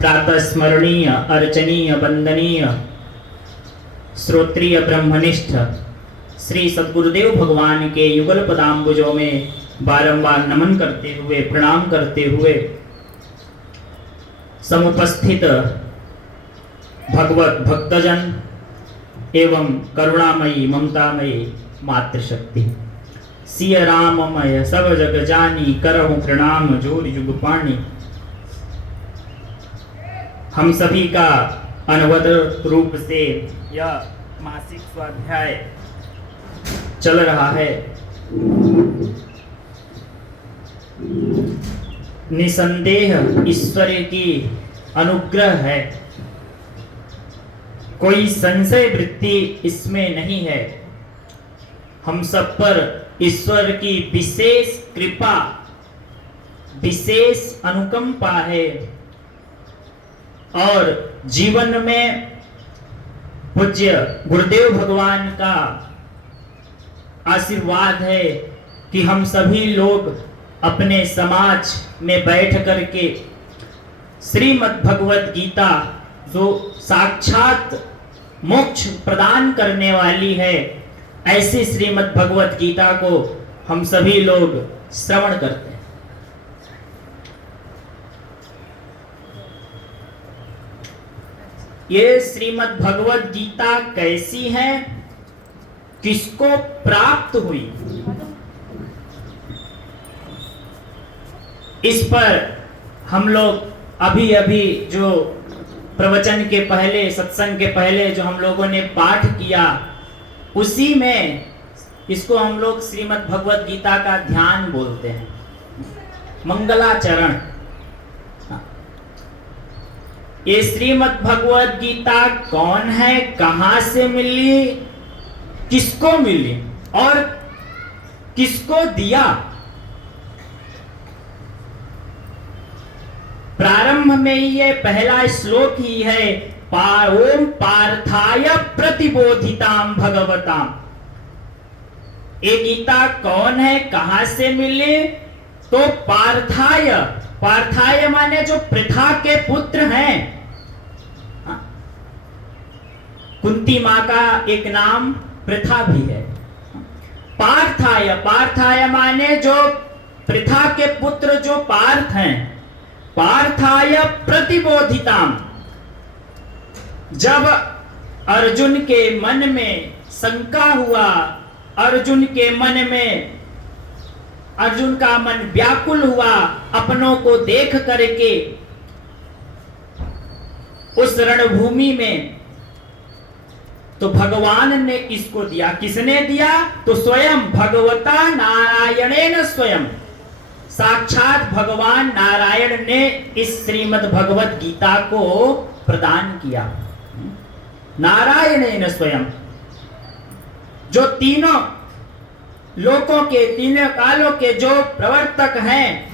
प्रातः स्मरणीय, अर्चनीय, वंदनीय, श्रोत्रिय, ब्रह्मनिष्ठ श्री सद्गुरुदेव भगवान के युगल पदाम्बुजों में बारंबार नमन करते हुए, प्रणाम करते हुए, समुपस्थित भगवत भक्तजन एवं करुणामयी ममतामयी मातृशक्ति सिय राममय सब जग जानी, करहु प्रणाम जोर युग पाणी। हम सभी का अनवरत रूप से यह मासिक स्वाध्याय चल रहा है। निसंदेह ईश्वर की अनुग्रह है, कोई संशय वृत्ति इसमें नहीं है। हम सब पर ईश्वर की विशेष कृपा, विशेष अनुकंपा है और जीवन में पूज्य गुरुदेव भगवान का आशीर्वाद है कि हम सभी लोग अपने समाज में बैठ करके श्रीमद् भगवत गीता जो साक्षात मोक्ष प्रदान करने वाली है, ऐसी श्रीमद् भगवत गीता को हम सभी लोग श्रवण करते हैं। ये श्रीमद् भगवत गीता कैसी है, किसको प्राप्त हुई, इस पर हम लोग अभी अभी जो प्रवचन के पहले, सत्संग के पहले जो हम लोगों ने पाठ किया, उसी में इसको हम लोग श्रीमद् भगवत गीता का ध्यान बोलते हैं, मंगलाचरण। ये श्रीमद् भगवत गीता कौन है, कहां से मिली, किसको मिली और किसको दिया। प्रारंभ में ये पहला श्लोक ही है, ओम पार्थाय प्रतिबोधिताम भगवताम। ये गीता कौन है, कहां से मिली, तो पार्थाय, पार्थाय माने जो पृथा के पुत्र हैं। कुंती मां का एक नाम पृथा भी है। पार्थाय, पार्थाय माने जो पृथा के पुत्र जो पार्थ हैं। पार्थाय प्रतिबोधिताम, जब अर्जुन के मन में शंका हुआ, अर्जुन के मन में, अर्जुन का मन व्याकुल हुआ अपनों को देख करके उस रणभूमि में, तो भगवान ने इसको दिया। किसने दिया, तो स्वयं भगवता नारायणेन स्वयं, साक्षात भगवान नारायण ने इस श्रीमद् भगवत गीता को प्रदान किया। नारायणेन स्वयं, जो तीनों लोकों के, तीनों कालों के जो प्रवर्तक हैं,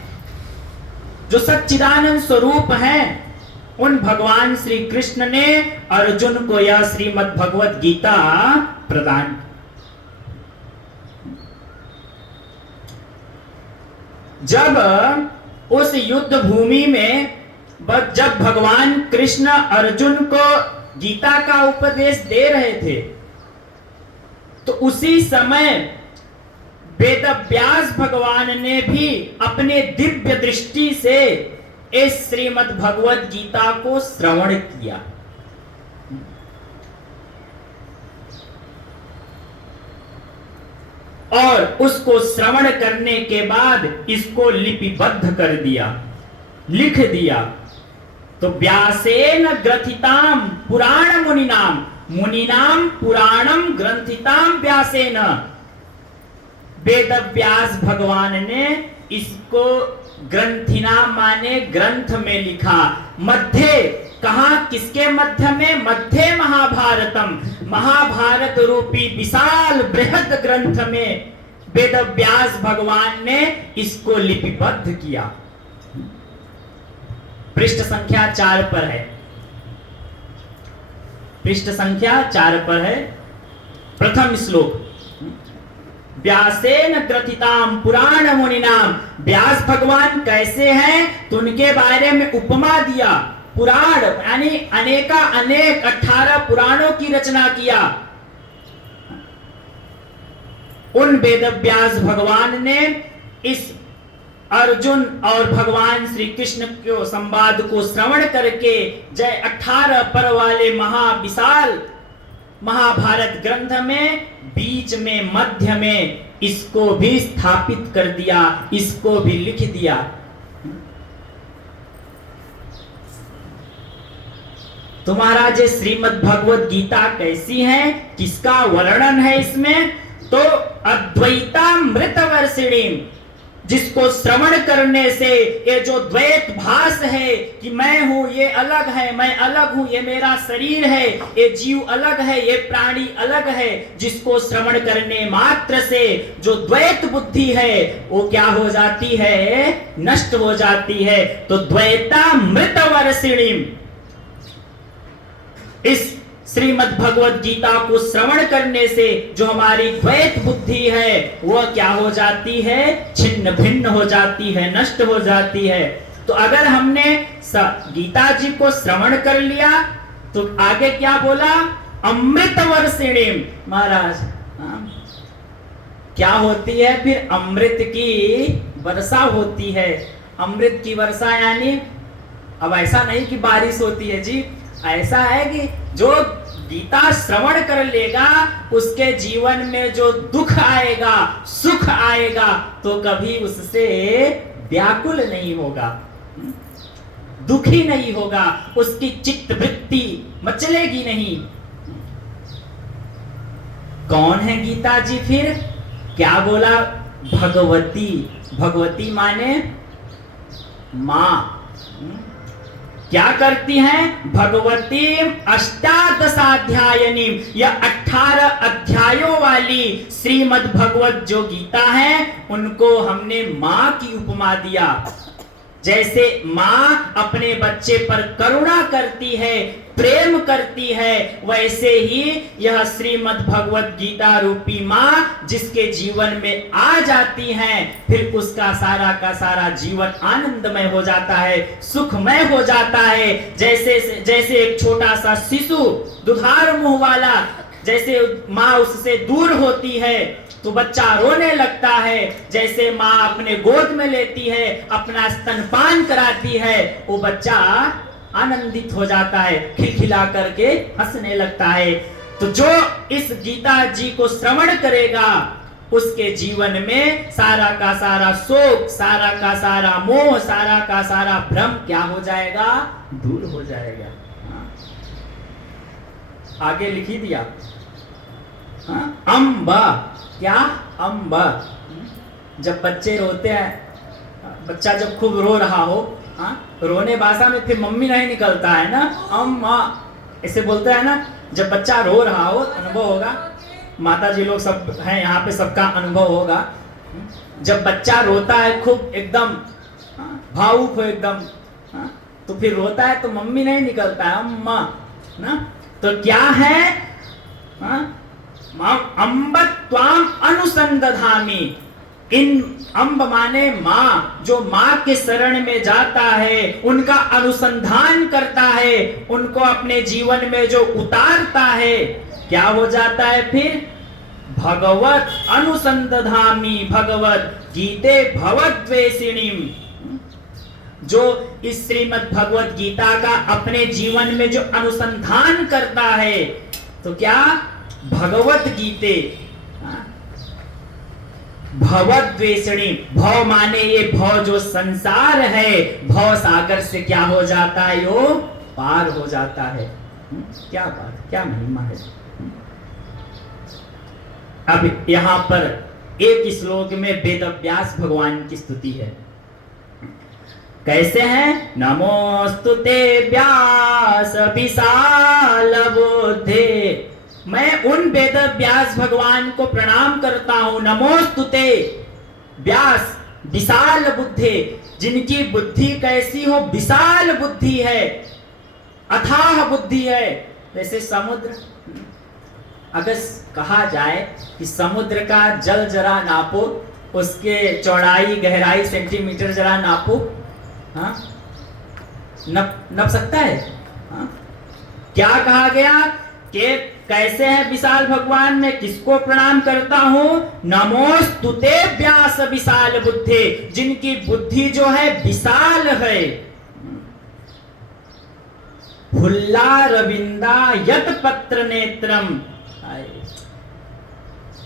जो सच्चिदानंद स्वरूप हैं, उन भगवान श्री कृष्ण ने अर्जुन को यह श्रीमद् भगवत गीता प्रदान। जब उस युद्ध भूमि में जब भगवान कृष्ण अर्जुन को गीता का उपदेश दे रहे थे, तो उसी समय वेदव्यास भगवान ने भी अपने दिव्य दृष्टि से इस श्रीमद् भगवत गीता को श्रवण किया। और उसको श्रवण करने के बाद इसको लिपिबद्ध कर दिया, लिख दिया। तो व्यासेन ग्रथिताम पुराण मुनिनाम, मुनिनाम पुराणम ग्रंथिताम व्यासेन, वेदव्यास भगवान ने इसको ग्रंथिना माने ग्रंथ में लिखा। मध्य, कहा, किसके मध्य में, मध्य महाभारतम, महाभारत रूपी विशाल बृहद ग्रंथ में वेदव्यास भगवान ने इसको लिपिबद्ध किया। पृष्ठ संख्या 4 पर है, पृष्ठ संख्या 4 पर है, प्रथम श्लोक। व्यासेन ग्रथिताम पुराण मुनिनाम, व्यास भगवान कैसे हैं, तो उनके बारे में उपमा दिया। पुराण यानी अनेक 18 पुराणों की रचना किया। उन वेदव्यास भगवान ने इस अर्जुन और भगवान श्री कृष्ण के संवाद को श्रवण करके जय 18 पर्व वाले महाविशाल महाभारत ग्रंथ में बीच में मध्य में इसको भी स्थापित कर दिया, इसको भी लिख दिया। तो महाराज श्रीमद् भगवत गीता कैसी है, किसका वर्णन है इसमें? तो अद्वैतामृत वर्षिणी, जिसको श्रवण करने से ये जो द्वैत भास है कि मैं हूं, ये अलग है, मैं अलग हूं, ये मेरा शरीर है, ये जीव अलग है, ये प्राणी अलग है, जिसको श्रवण करने मात्र से जो द्वैत बुद्धि है वो क्या हो जाती है? नष्ट हो जाती है। तो द्वैतामृत वर्षिणी, इस श्रीमद् भगवत गीता को श्रवण करने से जो हमारी द्वैत बुद्धि है वह क्या हो जाती है? छिन्न भिन्न हो जाती है, नष्ट हो जाती है। तो अगर हमने गीता जी को श्रवण कर लिया तो आगे क्या बोला? अमृत वर्षिणी। महाराज क्या होती है फिर? अमृत की वर्षा होती है। अमृत की वर्षा यानी अब ऐसा नहीं कि बारिश होती है जी, ऐसा है कि जो गीता श्रवण कर लेगा उसके जीवन में जो दुख आएगा, सुख आएगा, तो कभी उससे व्याकुल नहीं होगा, दुखी नहीं होगा, उसकी चित्त वृत्ति मचलेगी नहीं। कौन है गीता जी फिर? क्या बोला? भगवती। भगवती माने मां। क्या करती हैं? भगवती अष्टादशाध्यायनी, या 18 अध्यायों वाली श्रीमद् भगवत जो गीता है उनको हमने मां की उपमा दिया। जैसे मां अपने बच्चे पर करुणा करती है, प्रेम करती है, वैसे ही यह श्रीमद् भगवत गीता रूपी मां जिसके जीवन में आ जाती है फिर उसका सारा का सारा जीवन आनंदमय हो जाता है, सुखमय हो जाता है। जैसे एक छोटा सा शिशु दुधार मुंह वाला, जैसे मां उससे दूर होती है तो बच्चा रोने लगता है, जैसे मां अपने गोद में लेती है, अपना स्तनपान कराती है, वो बच्चा आनंदित हो जाता है, खिलखिला करके हंसने लगता है। तो जो इस गीता जी को श्रवण करेगा उसके जीवन में सारा का सारा शोक, सारा का सारा मोह, सारा का सारा भ्रम क्या हो जाएगा? दूर हो जाएगा। आगे लिख ही दिया। अम्ब, क्या? अम्ब। जब बच्चे रोते हैं, बच्चा जब खूब रो रहा हो, रोने भाषा में फिर मम्मी नहीं निकलता है ना, अम्मा ऐसे बोलते हैं ना। जब बच्चा रो रहा हो, अनुभव होगा, माता जी लोग सब हैं यहाँ पे, सबका अनुभव होगा। जब बच्चा रोता है खूब एकदम भावुक हो एकदम, तो फिर रोता है तो मम्मी नहीं निकलता है, अम्मा ना। तो क्या है? अम्ब त्वाम अनुसंदधामि। इन अम्ब माने माँ, जो माँ के शरण में जाता है, उनका अनुसंधान करता है, उनको अपने जीवन में जो उतारता है, क्या हो जाता है फिर? भगवत अनुसंदधामि भगवत गीते भवद्वेषिणी। जो इस श्रीमद् भगवत गीता का अपने जीवन में जो अनुसंधान करता है, तो क्या? भगवत गीते भवद्वेषिणी। भव माने ये भव जो संसार है, भव सागर से क्या हो जाता है? यो पार हो जाता है। क्या बात, क्या महिमा है। अब यहां पर एक श्लोक में वेदव्यास भगवान की स्तुति है। कैसे हैं? नमोस्तुते व्यास विशाल बुद्धे। मैं उन वेदव्यास भगवान को प्रणाम करता हूं। नमोस्तुते व्यास विशाल बुद्धे, जिनकी बुद्धि कैसी हो? विशाल बुद्धि है, अथाह बुद्धि है। जैसे समुद्र, अगर कहा जाए कि समुद्र का जल जरा नापो, उसके चौड़ाई गहराई सेंटीमीटर जरा नापो, नप सकता है? हाँ? क्या कहा गया कि कैसे है विशाल भगवान, मैं किसको प्रणाम करता हूं? नमोस्तुते व्यास विशाल बुद्धे, जिनकी बुद्धि जो है विशाल है। फुल्ला रविंदा यत पत्र नेत्रम,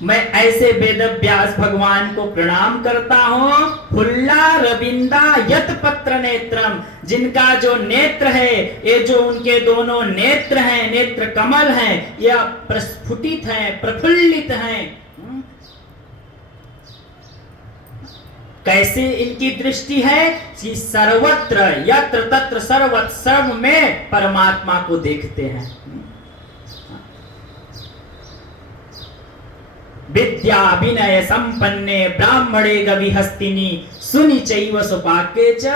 मैं ऐसे वेद व्यास भगवान को प्रणाम करता हूं। फुल्ला रविंदा यत पत्र नेत्रम, जिनका जो नेत्र है, ये जो उनके दोनों नेत्र हैं, नेत्र कमल हैं, यह प्रस्फुटित हैं, प्रफुल्लित हैं। कैसे इनकी दृष्टि है कि सर्वत्र यत्र तत्र सर्वत्र सर्व में परमात्मा को देखते हैं। विद्या विनय संपन्ने ब्राह्मणे गविहस्तिनी सुनि चैव सुपाके च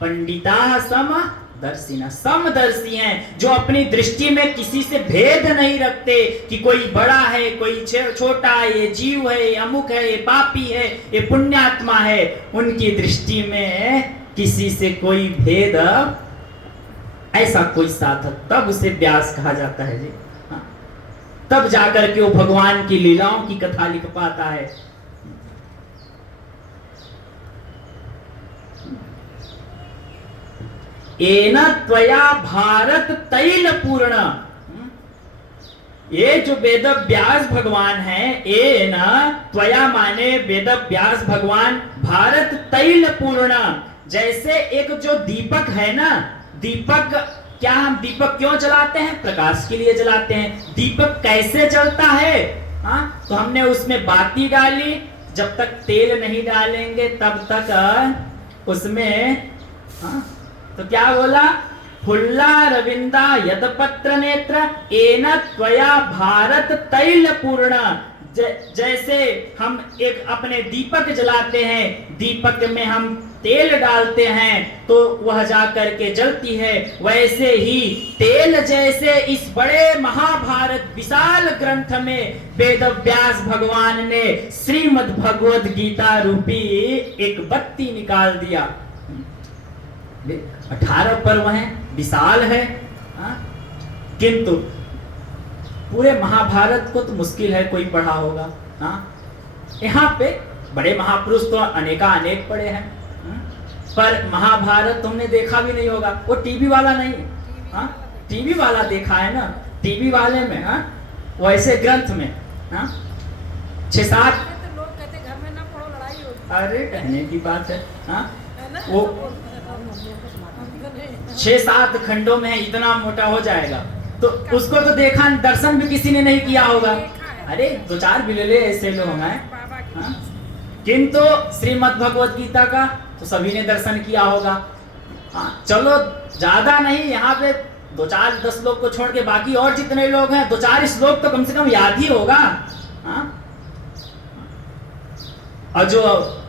पंडिता समदर्शिनः, समदर्शी हैं, जो अपनी दृष्टि में किसी से भेद नहीं रखते कि कोई बड़ा है, कोई छोटा है, ये जीव है, ये अमुक है, ये पापी है, ये पुण्यात्मा है। उनकी दृष्टि में किसी से कोई भेद, ऐसा कोई साधक, तब उसे व्यास कहा जाता है जी। तब जाकर के वो भगवान की लीलाओं की कथा लिख पाता है। एन त्वया भारत तैल पूर्ण, ये जो वेद व्यास भगवान है, एन त्वया माने वेद व्यास भगवान, भारत तैल पूर्ण, जैसे एक जो दीपक है ना, दीपक, क्या हम दीपक क्यों जलाते हैं? प्रकाश के लिए जलाते हैं। दीपक कैसे जलता है? तो हमने उसमें बाती डाली, जब तक तेल नहीं डालेंगे तब तक उसमें तो क्या बोला? फुल्ला रविंदा यदपत्र नेत्र एन त्वया भारत तैल पूर्ण, जैसे हम एक अपने दीपक जलाते हैं, दीपक में हम तेल डालते हैं तो वह जाकर के जलती है, वैसे ही तेल जैसे इस बड़े महाभारत विशाल ग्रंथ में वेद व्यास भगवान ने श्रीमद् भगवद गीता रूपी एक बत्ती निकाल दिया। 18 पर्व हैं, विशाल है, किंतु पूरे महाभारत को तो मुश्किल है कोई पढ़ा होगा। यहाँ पे बड़े महापुरुष तो अनेक पढ़े हैं, पर महाभारत तुमने देखा भी नहीं होगा। वो टीवी वाला नहीं है, टीवी वाला देखा है ना, टीवी वाले में वैसे ग्रंथ में 6-7 लोग कहते घर में ना पढ़ो, लड़ाई होगी। अरे कहने की बात है, वो 6-7 खंडों में इतना मोटा हो जाएगा, तो उसको तो देखा, दर्शन भी किसी ने नहीं किया होगा। अरे 2-4 भी ले ले, ऐसे लोग हैं। किंतु श्रीमद् भगवद गीता का तो सभी ने दर्शन किया होगा। चलो ज्यादा नहीं, यहाँ पे 2-4-10 लोग को छोड़ के बाकी और जितने लोग हैं 2-4 श्लोक तो कम से कम याद ही होगा। और जो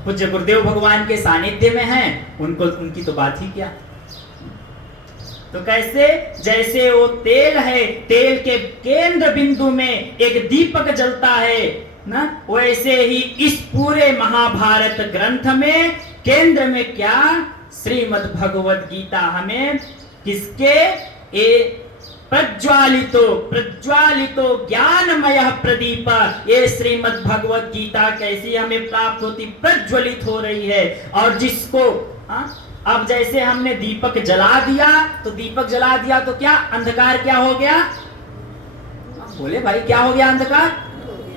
पूज्य गुरुदेव भगवान के सानिध्य में हैं, उनको, उनकी तो बात ही क्या। तो कैसे, जैसे वो तेल है, तेल के केंद्र बिंदु में एक दीपक जलता है ना, वैसे ही इस पूरे महाभारत ग्रंथ में केंद्र में क्या, श्रीमद् भगवद गीता हमें किसके, प्रज्वालितो ज्ञानमय प्रदीप, ये श्रीमद् भगवद गीता कैसी हमें प्राप्त होती, प्रज्वलित हो रही है। और जिसको अब जैसे हमने दीपक जला दिया, तो दीपक जला दिया तो क्या, अंधकार क्या हो गया? बोले भाई क्या हो गया? अंधकार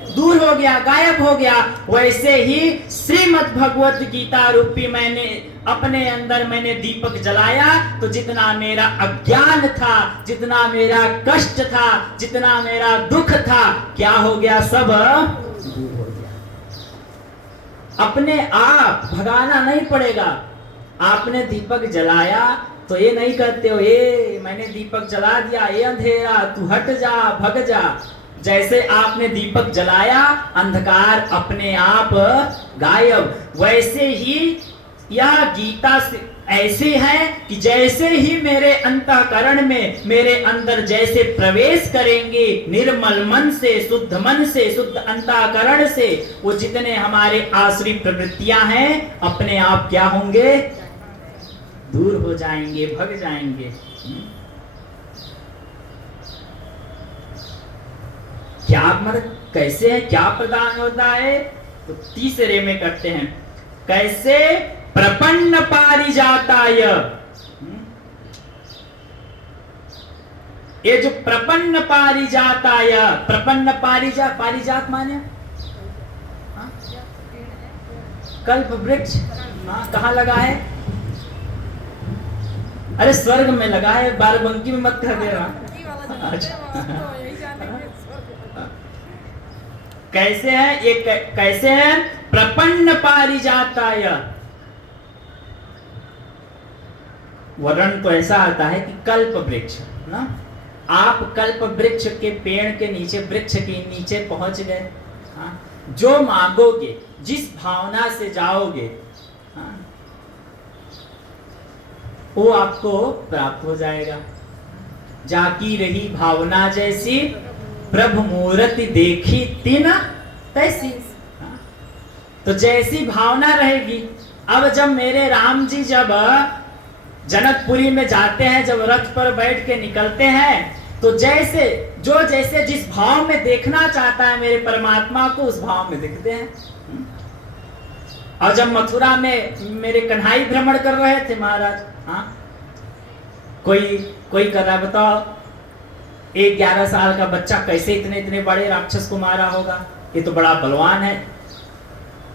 दूर हो गया, गायब हो गया। वैसे ही श्रीमद् भगवद गीता रूपी मैंने अपने अंदर मैंने दीपक जलाया, तो जितना मेरा अज्ञान था, जितना मेरा कष्ट था, जितना मेरा दुख था, क्या हो गया? सब दूर हो गया। अपने आप भगाना नहीं पड़ेगा। आपने दीपक जलाया तो ये नहीं कहते हो, ये मैंने दीपक जला दिया, ये अंधेरा, तू हट जा, भग जा। जैसे आपने दीपक जलाया, अंधकार अपने आप गायब। वैसे ही यह गीता से ऐसे है कि जैसे ही मेरे अंतःकरण में, मेरे अंदर जैसे प्रवेश करेंगे, निर्मल मन से, शुद्ध मन से, शुद्ध अंतःकरण से, वो जितने हमारे आश्रित प्रवृत्तियां हैं अपने आप क्या होंगे? दूर हो जाएंगे, भग जाएंगे। क्या मतलब कैसे है, क्या प्रदान होता है? तो तीसरे में करते हैं, कैसे प्रपन्न पारिजाताय। ये जो प्रपन्न पारिजाताय, प्रपन्न पारिजात माने कल्प वृक्ष। कहाँ लगा है? अरे स्वर्ग में लगा है, बाराबंकी में मत कर दे रहा। कैसे है ये? कैसे है? प्रपन्न पारिजाताय। वर्ण तो ऐसा आता है कि कल्प वृक्ष ना, आप कल्प वृक्ष के पेड़ के नीचे, वृक्ष के नीचे पहुंच गए। जो मांगोगे, जिस भावना से जाओगे, वो आपको प्राप्त हो जाएगा। जाकी रही भावना जैसी, प्रभु मूर्ति देखी तिन तैसी। तो जैसी भावना रहेगी। अब जब मेरे राम जी जब जनकपुरी में जाते हैं, जब रथ पर बैठ के निकलते हैं, तो जैसे जिस भाव में देखना चाहता है मेरे परमात्मा को, उस भाव में दिखते हैं। और जब मथुरा में मेरे कन्हैया भ्रमण कर रहे थे महाराज, कोई कर रहा है, बताओ, एक 11 साल का बच्चा कैसे इतने बड़े राक्षस को मारा होगा? ये तो बड़ा बलवान है।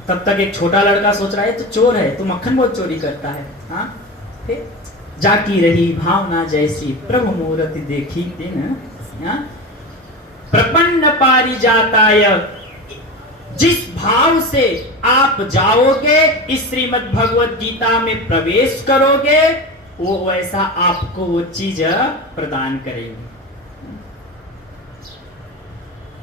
तब तक एक छोटा लड़का सोच रहा है तो चोर है, तो मक्खन बहुत चोरी करता है। फिर जाकी रही भावना जैसी, प्रभु मूर्ति देखी तिन। प्रपन्न पारिजाताय। जिस भाव से आप जाओगे, इस श्रीमद् भगवत गीता में प्रवेश करोगे, वो वैसा आपको वो चीज प्रदान करेगी।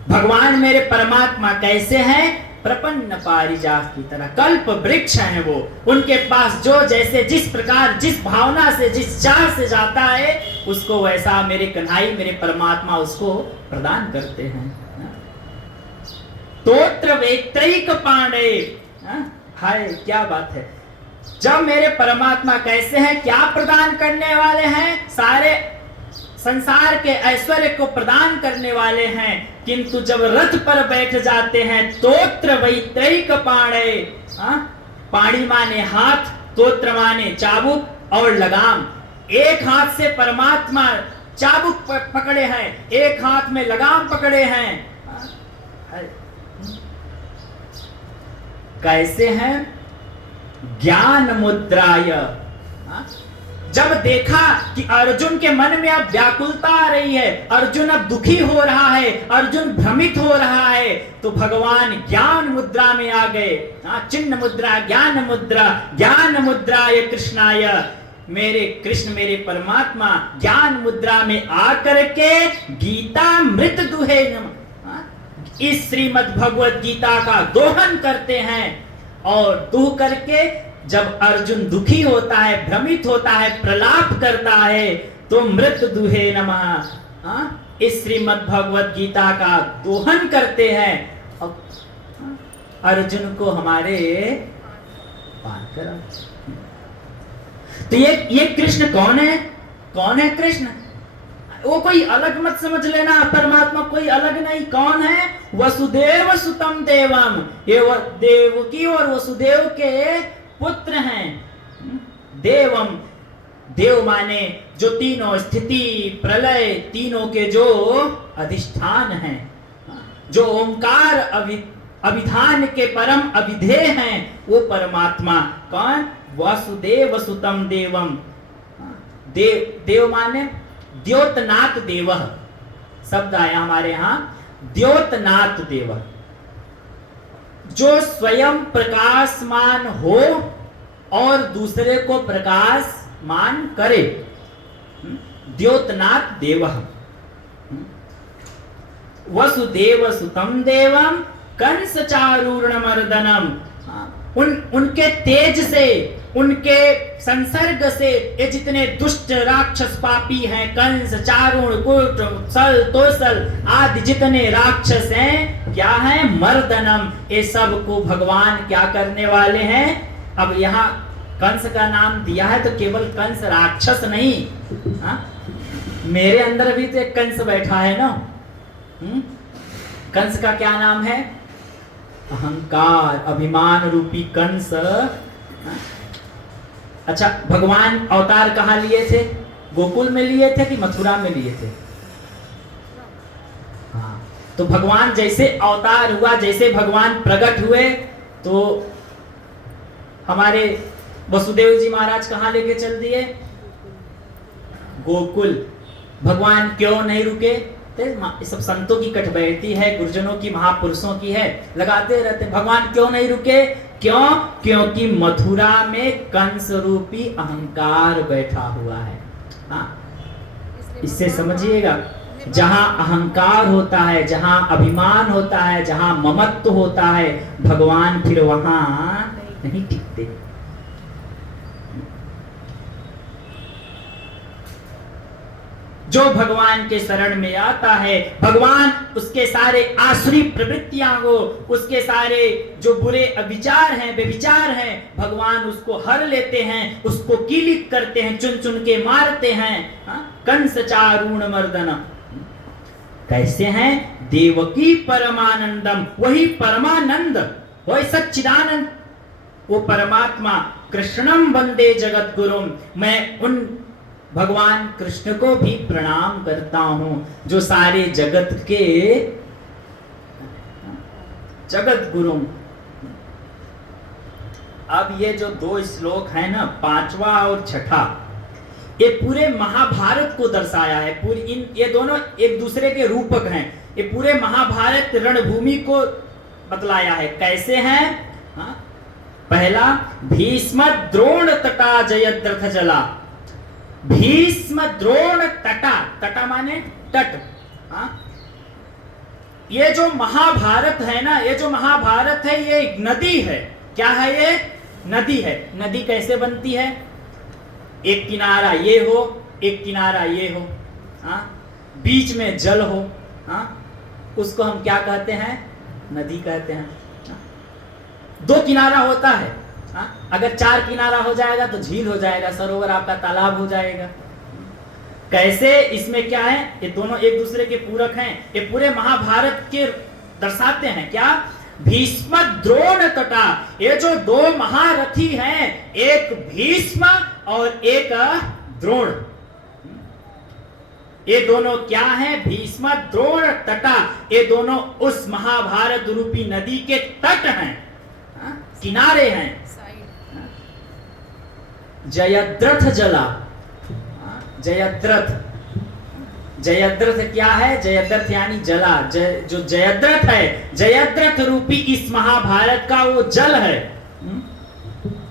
भगवान मेरे परमात्मा कैसे हैं? प्रपन्न पारिजात की तरह, कल्प वृक्ष हैं वो। उनके पास जो जैसे, जिस प्रकार, जिस भावना से, जिस चाह से जाता है, उसको वैसा मेरे कन्हैया, मेरे परमात्मा उसको प्रदान करते हैं। तोत्र वेत्रैक पांडे। हाय क्या बात है! जब मेरे परमात्मा कैसे हैं, क्या प्रदान करने वाले हैं? सारे संसार के ऐश्वर्य को प्रदान करने वाले हैं, किंतु जब रथ पर बैठ जाते हैं, तोत्र वैत्रैक पाणे। पाणी माने हाथ, तोत्र माने चाबुक और लगाम। एक हाथ से परमात्मा चाबुक पकड़े हैं, एक हाथ में लगाम पकड़े हैं। कैसे हैं? ज्ञान मुद्राय। जब देखा कि अर्जुन के मन में अब व्याकुलता आ रही है, अर्जुन अब दुखी हो रहा है, अर्जुन भ्रमित हो रहा है, तो भगवान ज्ञान मुद्रा में आ गए। चिन्ह मुद्रा, ज्ञान मुद्रा, ज्ञान मुद्राय कृष्णाय। मेरे कृष्ण, मेरे परमात्मा ज्ञान मुद्रा में आकर के गीता मृत दुहे इस श्रीमद् भगवत गीता का दोहन करते हैं। और दुह करके जब अर्जुन दुखी होता है, भ्रमित होता है, प्रलाप करता है, तो मृत दुहे नमः इस श्रीमद् भगवत गीता का दोहन करते हैं। और अर्जुन को हमारे पार करा। तो ये कृष्ण कौन है? कौन है कृष्ण? वो कोई अलग मत समझ लेना, परमात्मा कोई अलग नहीं। कौन है? वसुदेव सुतम देवम। ये देवकी और वसुदेव के पुत्र हैं। देवम, देव माने जो तीनों स्थिति प्रलय तीनों के जो अधिष्ठान हैं, जो ओंकार अभिधान के परम अभिधेय हैं, वो परमात्मा। कौन? वसुदेव सुतम देवम। देव माने द्योतनाथ देव शब्द आया हमारे यहाँ। द्योतनाथ देव, जो स्वयं प्रकाशमान हो और दूसरे को प्रकाशमान करे। द्योतनाथ देव। वसुदेव सुतम देवम कंस चारूर्णमर्दनम। उनके तेज से, उनके संसर्ग से ये जितने दुष्ट राक्षस पापी हैं, कंस, चारुण, कुट, सल, तोसल आदि जितने राक्षस हैं, क्या है? मर्दनम। ये सब को भगवान क्या करने वाले हैं? अब यहाँ कंस का नाम दिया है तो केवल कंस राक्षस नहीं, हाँ? मेरे अंदर भी तो एक कंस बैठा है ना। कंस का क्या नाम है? अहंकार, अभिमान रूपी कंस। हाँ? अच्छा, भगवान अवतार कहाँ लिए थे? गोकुल में लिए थे कि मथुरा में लिए थे? हाँ, तो भगवान जैसे अवतार हुआ, जैसे भगवान प्रकट हुए, तो हमारे वसुदेव जी महाराज कहाँ लेके चल दिए? गोकुल। भगवान क्यों नहीं रुके? तो सब संतों की कटबैठी है, गुरुजनों की, महापुरुषों की है, लगाते रहते। भगवान क्यों नहीं रुके? क्यों? क्योंकि मथुरा में कंस रूपी अहंकार बैठा हुआ है। हाँ, इससे समझिएगा, जहां अहंकार होता है, जहां अभिमान होता है, जहां ममत्व होता है, भगवान फिर वहां नहीं टिकते। जो भगवान के शरण में आता है, भगवान उसके सारे आसुरी प्रवृत्तियां हो, उसके सारे जो बुरे अविचार हैं, बेविचार हैं, भगवान उसको हर लेते हैं, उसको कीलित करते हैं, चुन चुन के मारते हैं। कंस चारूण मर्दन। कैसे हैं? देवकी परमानंदम, वही परमानंद, वही सच्चिदानंद, वो परमात्मा। कृष्णम वंदे जगत गुरुम, मैं उन भगवान कृष्ण को भी प्रणाम करता हूं जो सारे जगत के जगत गुरु। अब ये जो दो श्लोक है ना, 5वां और 6ठा, ये पूरे महाभारत को दर्शाया है। ये दोनों एक दूसरे के रूपक हैं। ये पूरे महाभारत रणभूमि को बतलाया है। कैसे हैं? पहला, भीष्म द्रोण तटा जयद्रथ जला। भीष्म द्रोण तटा, तटा माने तट। ये जो महाभारत है ना, ये जो महाभारत है, ये एक नदी है। क्या है? ये नदी है। नदी कैसे बनती है? एक किनारा ये हो, एक किनारा ये हो, बीच में जल हो, उसको हम क्या कहते हैं? नदी कहते हैं। दो किनारा होता है, अगर 4 किनारा हो जाएगा तो झील हो जाएगा, सरोवर आपका तालाब हो जाएगा। कैसे? इसमें क्या है? ये दोनों एक दूसरे के पूरक हैं। ये पूरे महाभारत के दर्शाते हैं। क्या? भीष्म द्रोण तटा, ये जो दो महारथी हैं, एक भीष्म और एक द्रोण, ये दोनों क्या है? भीष्म द्रोण तटा, ये दोनों उस महाभारत रूपी नदी के तट हैं, किनारे हैं। जयद्रथ जला। जयद्रथ, जयद्रथ क्या है? जयद्रथ यानी जला। जो जयद्रथ है, जयद्रथ रूपी इस महाभारत का वो जल है।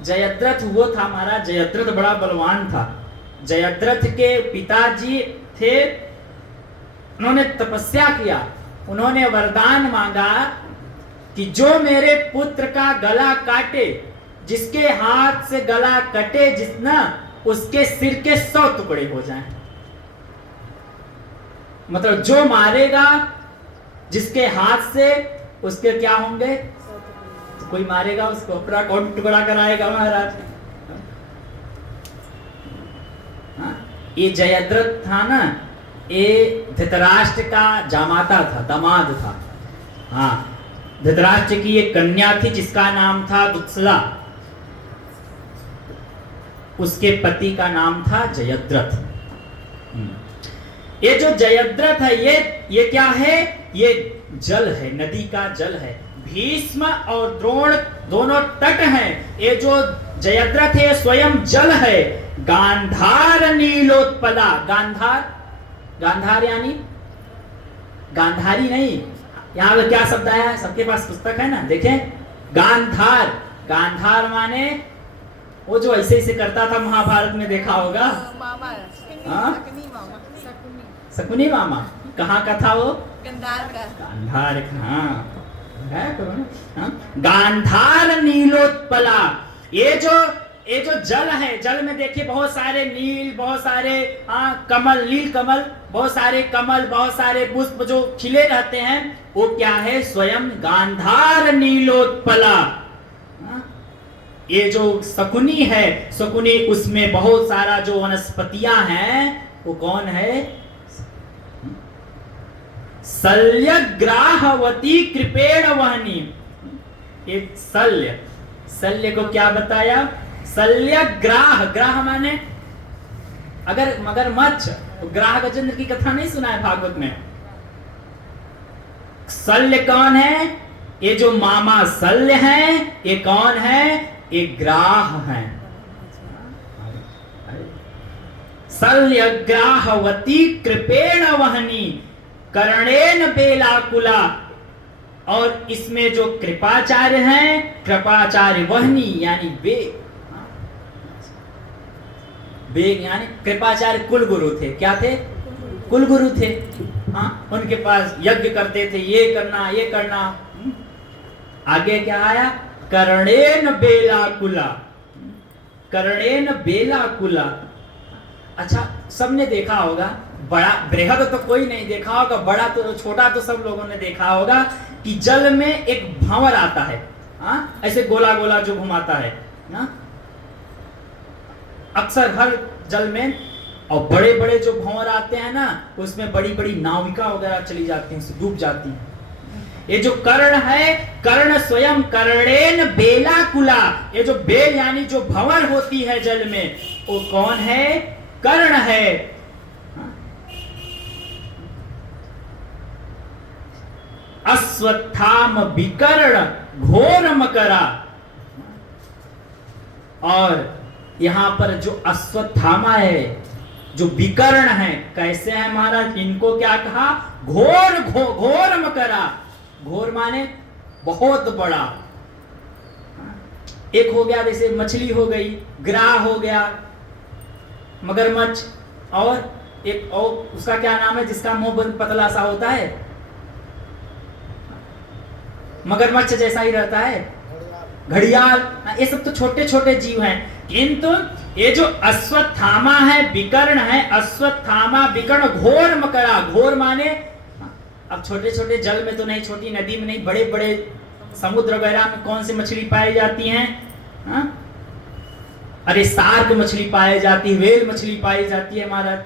जयद्रथ वो था महाराज, जयद्रथ बड़ा बलवान था। जयद्रथ के पिताजी थे, उन्होंने तपस्या किया, उन्होंने वरदान मांगा कि जो मेरे पुत्र का गला काटे, जिसके हाथ से गला कटे, जितना उसके सिर के 100 टुकड़े हो जाएं। मतलब जो मारेगा जिसके हाथ से, उसके क्या होंगे? तो कोई मारेगा उसको अपना कौन टुकड़ा कराएगा महाराज? ये जयद्रथ था ना, ये धृतराष्ट्र का जामाता था, दामाद था। हाँ, धृतराष्ट्र की एक कन्या थी जिसका नाम था दुत्सला, उसके पति का नाम था जयद्रथ। ये जो जयद्रथ है, ये क्या है? ये जल है, नदी का जल है। भीष्म और द्रोण दोनों तट हैं। ये जो जयद्रथ है स्वयं जल है। गांधार नीलोत्पला। गांधार, गांधार यानी गांधारी नहीं, यहाँ पे क्या शब्द आया है? सबके पास पुस्तक है ना, देखें। गांधार, गांधार माने वो जो ऐसे ऐसे करता था, महाभारत में देखा होगा। शकुनी मामा। कहाँ का था वो? गांधार का। गांधार का, हाँ। गांधार नीलोत्पला। ये जो जल है, जल में देखिए बहुत सारे नील, बहुत सारे कमल, नील कमल, बहुत सारे कमल, बहुत सारे पुष्प जो खिले रहते हैं, वो क्या है? स्वयं गांधार नीलोत्पला। ये जो शकुनी है, शकुनी उसमें बहुत सारा जो वनस्पतियां हैं वो कौन है? शल्यग्राहवती कृपेण वहनी। एक शल्य, शल्य को क्या बताया? शल्यग्राह, ग्राह माने अगर मगरमच्छ, ग्राह गजेंद्र की कथा नहीं सुना है भागवत में? शल्य कौन है? ये जो मामा शल्य है, ये कौन है? ये ग्राह है। शल्यग्राहवती कृपेण वहनी कर्णेन बेलाकुला। और इसमें जो कृपाचार्य हैं, कृपाचार्य वहनी यानी बेग यानी कृपाचार्य कुलगुरु थे। क्या थे? कुलगुरु थे। हाँ, उनके पास यज्ञ करते थे, ये करना ये करना। आगे क्या आया? कर्णेन बेलाकुला, कर्णेन बेलाकुला। अच्छा, सबने देखा होगा, बड़ा बृहद तो कोई नहीं देखा होगा, बड़ा तो छोटा तो सब लोगों ने देखा होगा कि जल में एक भंवर आता है। हाँ, ऐसे गोला गोला जो घुमाता है ना, अक्सर हर जल में। और बड़े बड़े जो भंवर आते हैं ना, उसमें बड़ी बड़ी नाविका वगैरह चली जाती हैं, डूब जाती हैं। ये जो कर्ण है, कर्ण स्वयं कर्णेन बेलाकुला, ये जो बेल यानी जो भंवर होती है जल में, वो कौन है? कर्ण है। अश्वत्थाम विकर्ण घोर मकरा। और यहां पर जो अश्वत्थामा है, जो विकर्ण है, कैसे है महाराज? इनको क्या कहा? घोर घोर मकरा। घोर माने बहुत बड़ा। एक हो गया जैसे मछली हो गई, ग्राह हो गया, मगरमच्छ, और एक और उसका क्या नाम है जिसका मुंह पतला सा होता है? मगरमच्छ जैसा ही रहता है, घड़ियाल। ये सब तो छोटे छोटे जीव हैं, किंतु ये जो अश्वत्थामा है, विकर्ण है, अश्वत्थामा विकर्ण घोर मकरा। घोर माने अब छोटे छोटे जल में तो नहीं, छोटी नदी में नहीं, बड़े बड़े समुद्र वगैरह में कौन सी मछली पाई जाती हैं? हाँ? अरे सार्क मछली पाई जाती है, व्हेल मछली पाई जाती है महाराज।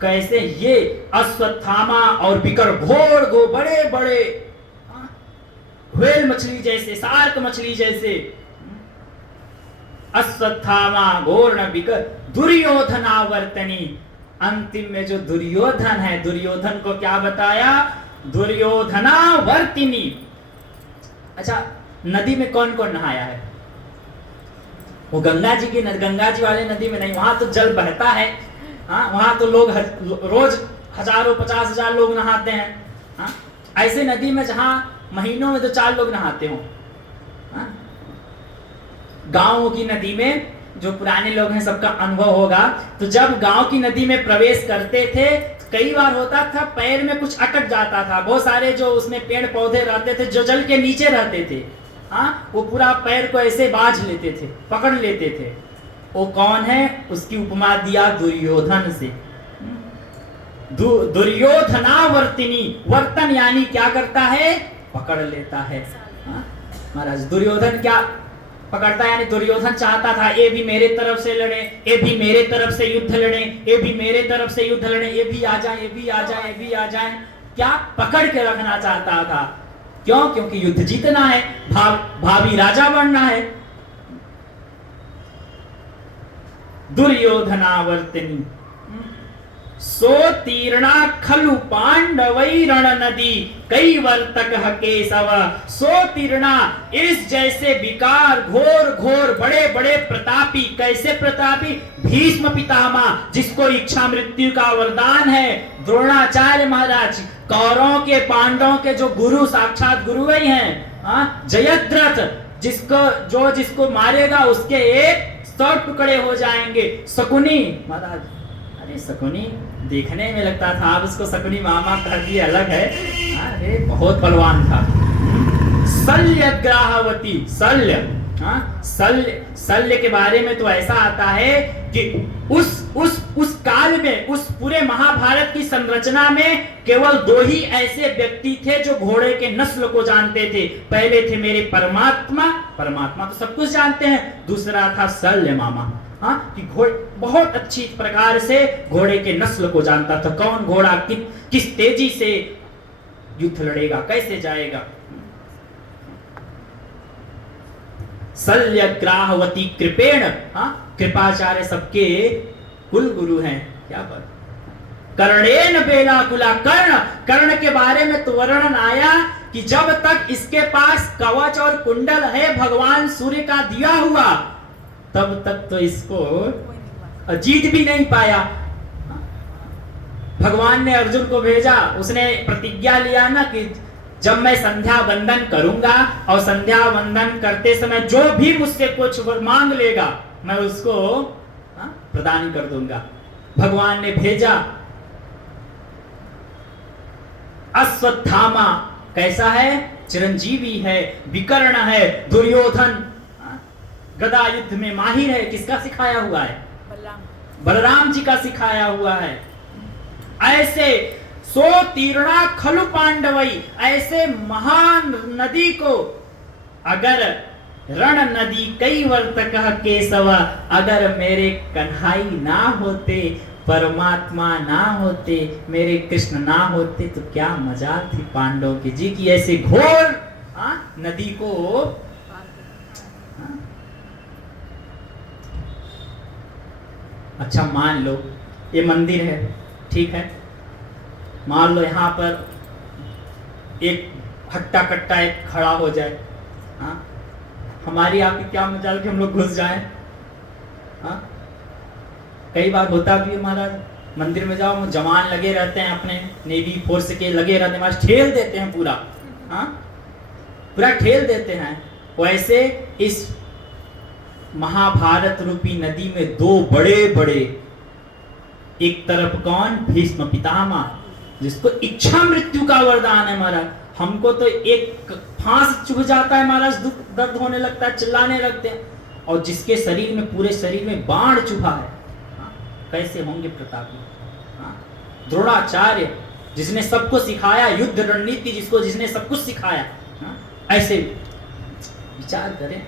कैसे? ये अश्वत्थामा और विकर्ण घोर बड़े बड़े व्हेल मछली जैसे, सार्क मछली जैसे। अश्वत्थामा घोर विकर्ण दुर्योधनावर्तनी। अंतिम में जो दुर्योधन है, दुर्योधन को क्या बताया? दुर्योधनावर्तिनी। अच्छा, नदी में कौन कौन नहाया है? वो गंगा जी की, गंगा जी वाले नदी में नहीं, वहां तो जल बहता है। हाँ, वहां तो लोग रोज हजारों 50,000 लोग नहाते हैं। हाँ, ऐसे नदी में जहां महीनों में तो 4 लोग नहाते हो। हाँ? गांव की नदी में जो पुराने लोग हैं सबका अनुभव होगा, तो जब गांव की नदी में प्रवेश करते थे, कई बार होता था पैर में कुछ अटक जाता था। बहुत सारे जो उसमें पेड़ पौधे रहते थे जो जल के नीचे रहते थे, हाँ, वो पूरा पैर को ऐसे बांध लेते थे, पकड़ लेते थे। वो कौन है? उसकी उपमा दिया दुर्योधन से। दुर्योधनावर्तिनी। वर्तन यानी क्या करता है? पकड़ लेता है। महाराज दुर्योधन क्या पकड़ता है? यानी दुर्योधन चाहता था ये भी मेरे तरफ से लड़े, ये भी मेरे तरफ से युद्ध लड़े, ये भी मेरे तरफ से युद्ध लड़े, ये भी आ जाए, ये भी आ जाए, ये भी आ जाए। क्या पकड़ के रखना चाहता था? क्यों? क्योंकि युद्ध जीतना है, भावी राजा बनना है। दुर्योधनावर्तिनी। सोतीर्णा खलु पांडवैरण नदी कई वर्तक केशव। सोतीर्णा, इस जैसे विकार घोर घोर बड़े बड़े प्रतापी। कैसे प्रतापी? भीष्म पितामह, जिसको इच्छा मृत्यु का वरदान है। द्रोणाचार्य महाराज, कौरवों के पांडवों के जो गुरु, साक्षात गुरु वही हैं। जयद्रथ, जिसको मारेगा उसके 100 टुकड़े हो जाएंगे। शकुनी महाराज, अरे शकुनी देखने में लगता था, आप उसको शकुनी मामा कह दिए, अलग है। अरे बहुत बलवान था। शल्यग्राहवती, शल्य, शल्य के बारे में तो ऐसा आता है कि उस काल में, उस पूरे महाभारत की संरचना में केवल 2 ही ऐसे व्यक्ति थे जो घोड़े के नस्ल को जानते थे। पहले थे मेरे परमात्मा परमात्मा तो सब कुछ जानते हैं। दूसरा था शल्य मामा, हाँ, कि घोड़े बहुत अच्छी प्रकार से घोड़े के नस्ल को जानता था, कौन घोड़ा किस तेजी से युद्ध लड़ेगा, कैसे जाएगा। शल्य ग्राहवती कृपेण, हाँ, कृपाचार्य सबके कुल गुरु हैं। क्या बात। कर्णेन बेलाकुला, कर्ण के बारे में तो वर्णन आया कि जब तक इसके पास कवच और कुंडल है भगवान सूर्य का दिया हुआ, तब तक तो इसको जीत भी नहीं पाया। भगवान ने अर्जुन को भेजा, उसने प्रतिज्ञा लिया ना कि जब मैं संध्या वंदन करूंगा और संध्या वंदन करते समय जो भी मुझसे कुछ मांग लेगा मैं उसको प्रदान कर दूंगा। भगवान ने भेजा अश्वत्थामा, कैसा है, चिरंजीवी है, विकर्ण है, दुर्योधन गदा युद्ध में माहिर है, किसका सिखाया हुआ है, बलराम जी का सिखाया हुआ है। ऐसे सो तीर्णा खलु पांडवई, ऐसे महान नदी को अगर रण नदी कई वर्तक केशव, अगर मेरे कन्हई ना होते, परमात्मा ना होते, मेरे कृष्ण ना होते तो क्या मजा थी पांडव की जी की ऐसे घोर नदी को। अच्छा मान लो ये मंदिर है, ठीक है, मान लो यहाँ पर एक हट्टा कट्टा एक खड़ा हो जाए, हाँ, हमारी आपकी क्या मजाल कि हम लोग घुस जाएं। हाँ, कई बार होता भी है महाराज, मंदिर में जाओ जवान लगे रहते हैं, अपने नेवी फोर्स के लगे रहते हैं, ठेल देते हैं पूरा, हाँ, पूरा ठेल देते हैं। वैसे इस महाभारत रूपी नदी में दो बड़े बड़े, एक तरफ कौन, भीष्म पितामह, जिसको इच्छा मृत्यु का वरदान है महाराज। हमको तो एक फांस चुभ जाता है महाराज, दुख दर्द होने लगता है, चिल्लाने लगते हैं, और जिसके शरीर में, पूरे शरीर में बाण चुभा है, कैसे होंगे प्रतापी। द्रोणाचार्य जिसने सबको सिखाया युद्ध रणनीति, जिसने सब कुछ सिखाया, ऐसे विचार करें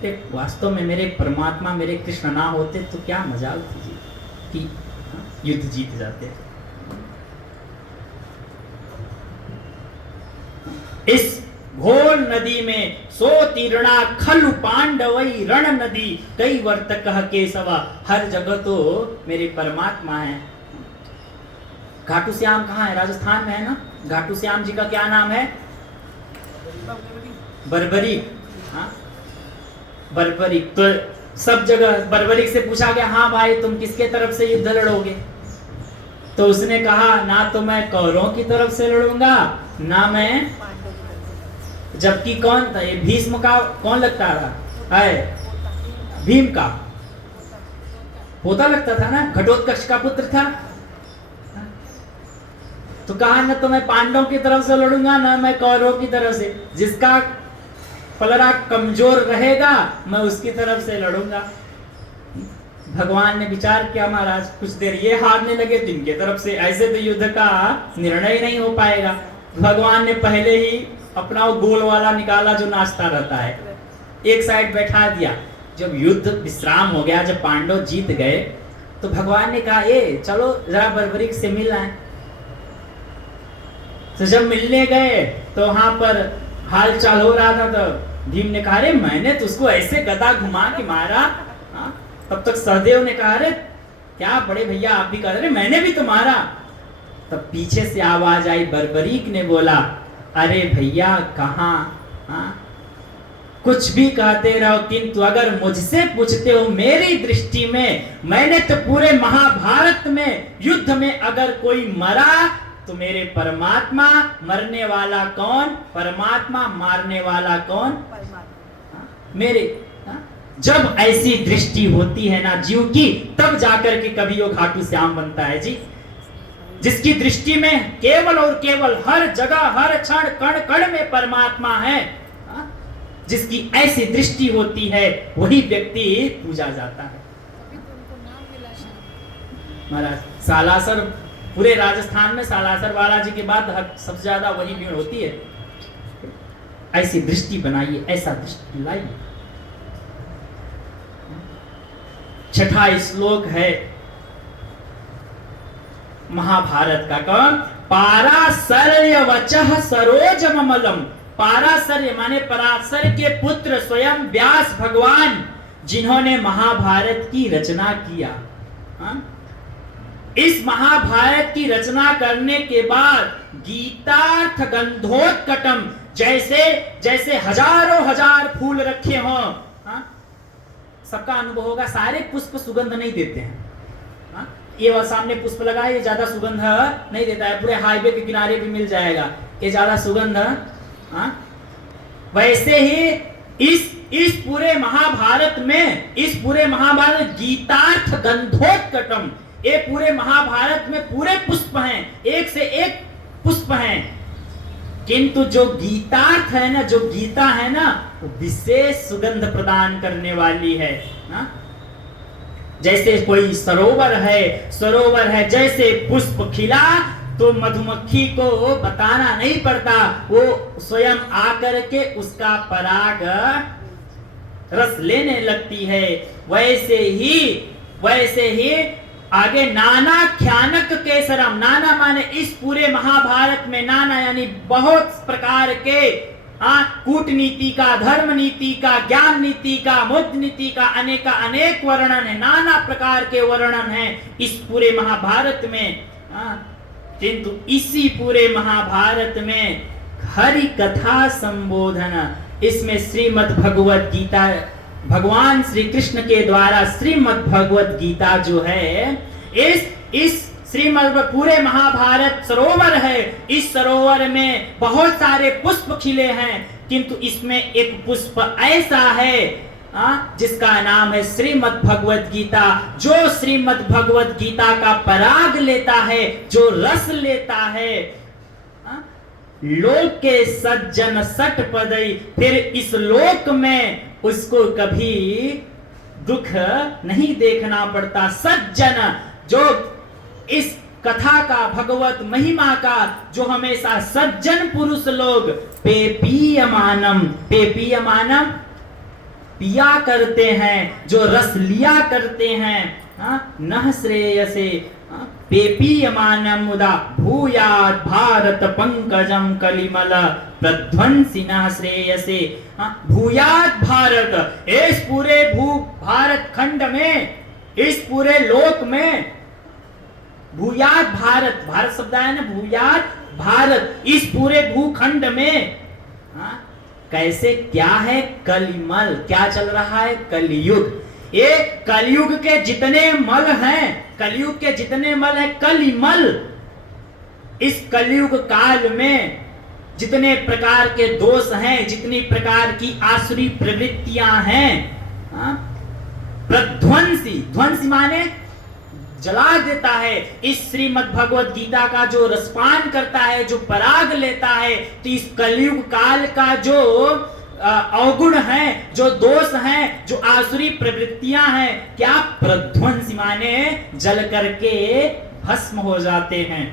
कि वास्तव में मेरे परमात्मा, मेरे कृष्ण ना होते तो क्या मजाल थी कि युद्ध जीत जाते। इस घोर नदी में सो तीर्णा खलु पांडवई रण नदी कई वर्तक केशव, हर जगह तो मेरे परमात्मा है। घाटू श्याम कहाँ है, राजस्थान में है ना। घाटू श्याम जी का क्या नाम है, बर्बरीक, हाँ, बर्बरीक। तो सब जगह बर्बरीक से पूछा गया, हाँ भाई तुम किसके तरफ से युद्ध लड़ोगे, तो उसने कहा ना तो मैं कौरवों की तरफ से लड़ूंगा ना मैं, जबकि कौन था ये, भीष्म का कौन लगता था, है भीम का पोता लगता था ना, घटोत्कच का पुत्र था। तो कहा ना तो मैं पांडवों की तरफ से लड़ूंगा ना मैं कौरवों की तरफ से, जिसका पलड़ा कमजोर रहेगा मैं उसकी तरफ से लड़ूंगा। भगवान ने विचार किया महाराज, कुछ देर ये हारने लगे तो इनके तरफ से, ऐसे तो युद्ध का निर्णय नहीं हो पाएगा। भगवान ने पहले ही अपना वो गोल वाला निकाला जो नाचता रहता है, एक साइड बैठा दिया। जब युद्ध विश्राम हो गया, जब पांडव जीत गए, तो भगवान ने कहा ये चलो जरा बर्बरीक से मिल आए। तो जब मिलने गए तो वहां पर हाल चाल हो रहा था, तो भीम ने कहा अरे मैंने तो उसको ऐसे गदा घुमा के मारा। तब तक सहदेव ने कहा अरे क्या बड़े भैया आप भी कह रहे, मैंने भी तो मारा। तब पीछे से आवाज आई, बर्बरीक ने बोला अरे भैया कहाँ, कुछ भी कहते रहो, किंतु अगर मुझसे पूछते हो मेरी दृष्टि में, मैंने तो पूरे महाभारत में युद्ध में अगर कोई मरा तो मेरे परमात्मा, मरने वाला कौन, परमात्मा, मारने वाला कौन, परमात्मा, मेरे। जब ऐसी दृष्टि होती है ना जीव की, तब जाकर के कभी वो घाटू श्याम बनता है जी। जिसकी दृष्टि में केवल और केवल हर जगह हर क्षण कण कण में परमात्मा है, जिसकी ऐसी दृष्टि होती है वही व्यक्ति पूजा जाता है। महाराज सालासर, पूरे राजस्थान में सालासर बालाजी के बाद सबसे ज्यादा वही भीड़ होती है। ऐसी दृष्टि बनाइए, ऐसा दृष्टि लाइए। छठा श्लोक है महाभारत का। कौन? पाराशर्य वचः सरोजममलम। पाराशर्य माने पराशर के पुत्र स्वयं व्यास भगवान, जिन्होंने महाभारत की रचना किया। इस महाभारत की रचना करने के बाद गीतार्थ गंधोत्कटम, जैसे जैसे हजारों हजार फूल रखे हों, सबका अनुभव होगा, सारे पुष्प सुगंध नहीं देते हैं। ये वह सामने पुष्प लगा है, ये ज्यादा सुगंध नहीं देता है, पूरे हाईवे के किनारे भी मिल जाएगा, ये ज्यादा सुगंध। वैसे ही इस पूरे महाभारत में, इस पूरे महाभारत गीतार्थ गंधोत्कटम, ये पूरे महाभारत में पूरे पुष्प हैं, एक से एक पुष्प हैं, किंतु जो गीतार्थ है ना, जो गीता है ना, वो विशेष सुगंध प्रदान करने वाली है ना। जैसे कोई सरोवर है, जैसे पुष्प खिला तो मधुमक्खी को बताना नहीं पड़ता, वो स्वयं आकर के उसका पराग रस लेने लगती है। वैसे ही आगे नाना ख्यानक केसरम, नाना माने इस पूरे महाभारत में, नाना यानी बहुत प्रकार के कूटनीति का, धर्म नीति का, ज्ञान नीति का, मुद्द नीति का अनेक वर्णन है, नाना प्रकार के वर्णन है इस पूरे महाभारत में। किंतु इसी पूरे महाभारत में हरि कथा संबोधन, इसमें श्रीमद् भगवत गीता, भगवान श्री कृष्ण के द्वारा श्रीमद् भगवत गीता जो है, इस श्रीमद् पूरे महाभारत सरोवर है, इस सरोवर में बहुत सारे पुष्प खिले हैं, किंतु इसमें एक पुष्प ऐसा है जिसका नाम है श्रीमद् भगवत गीता, जो श्रीमद् भगवत गीता का पराग लेता है, जो रस लेता है। लोक के सज्जन सट पदई, फिर इस लोक में उसको कभी दुख नहीं देखना पड़ता। सज्जन, जो इस कथा का, भगवत महिमा का, जो हमेशा सज्जन पुरुष लोग पेपीयमानम पिया करते हैं, जो रस लिया करते हैं, नह श्रेयसे पेपीयमानम मुदा भूयात् भारत पंकजम कलिमल प्रध्वंसिनः श्रेयसे। भूयात् भारत, इस पूरे भारत खंड में, इस पूरे लोक में, भूयात् भारत, भारत शब्द है ना, भूयात् भारत, इस पूरे भूखंड में कैसे, क्या है? कलिमल, क्या चल रहा है? कलियुग। ये कलयुग के जितने मल हैं, कलयुग के जितने मल हैं, कलिमल, इस कलयुग काल में जितने प्रकार के दोष हैं, जितनी प्रकार की आसुरी प्रवृत्तियां हैं, प्रध्वंसी, ध्वंसी माने जला देता है। इस श्रीमद् भगवत गीता का जो रसपान करता है, जो पराग लेता है, तो इस कलयुग काल का जो अवगुण है, जो दोष हैं, जो आसुरी प्रवृत्तियां हैं, क्या प्रध्वंसी माने जल करके भस्म हो जाते हैं।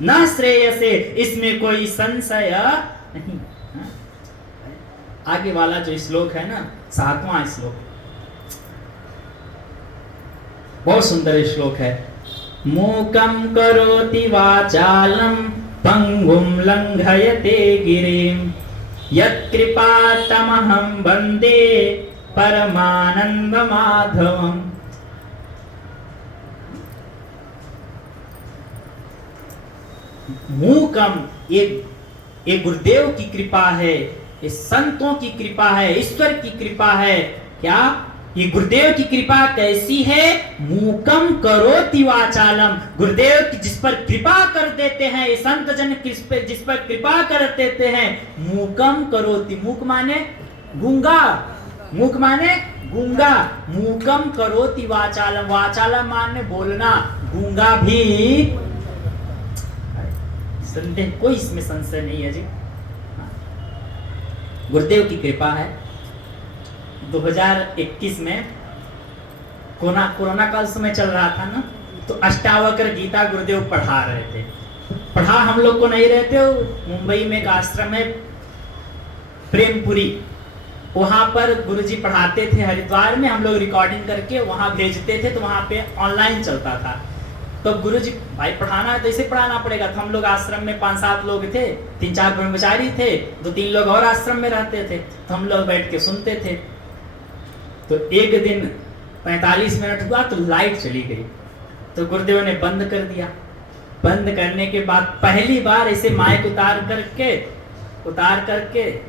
न श्रेयसे, इसमें कोई संशय नहीं। आगे वाला जो श्लोक है ना, 7वां श्लोक, बहुत सुंदर श्लोक है। मूकं करोति वाचालं पंगुं लंघयते गिरिं यत्कृपातमहं वन्दे परमानंद माधवम्। मूकम, ये गुरुदेव की कृपा है, ये संतों की कृपा है, ईश्वर की कृपा है। क्या ये गुरुदेव की कृपा कैसी है? मूकम करोति वाचालम, गुरुदेव की जिस पर कृपा कर देते हैं, ये संत जन जिस पर कृपा कर देते हैं, मूकम करोति, मूक माने गूंगा, मूक माने गूंगा, मूकम करोति वाचालम, वाचालम माने बोलना, गूंगा भी, संदेह कोई इसमें संशय नहीं है जी। गुरुदेव की कृपा है। 2021 में कोरोना काल समय चल रहा था ना, तो अष्टावक्र गीता गुरुदेव पढ़ा रहे थे। पढ़ा हम लोग को नहीं रहे थे, मुंबई में एक आश्रम है प्रेमपुरी, वहां पर गुरुजी पढ़ाते थे हरिद्वार में, हम लोग रिकॉर्डिंग करके वहां भेजते थे, तो वहां पे ऑनलाइन चलता था। तो गुरुजी भाई पढ़ाना है तो इसे पढ़ाना पड़ेगा, तो हम लोग आश्रम में 5-7 लोग थे, 3-4 ब्रह्मचारी थे, 2-3 लोग और आश्रम में रहते थे, तो हम लोग बैठ के सुनते थे। तो एक दिन 45 मिनट हुआ तो लाइट चली गई, तो गुरुदेव ने बंद कर दिया। बंद करने के बाद पहली बार ऐसे माइक उतार करके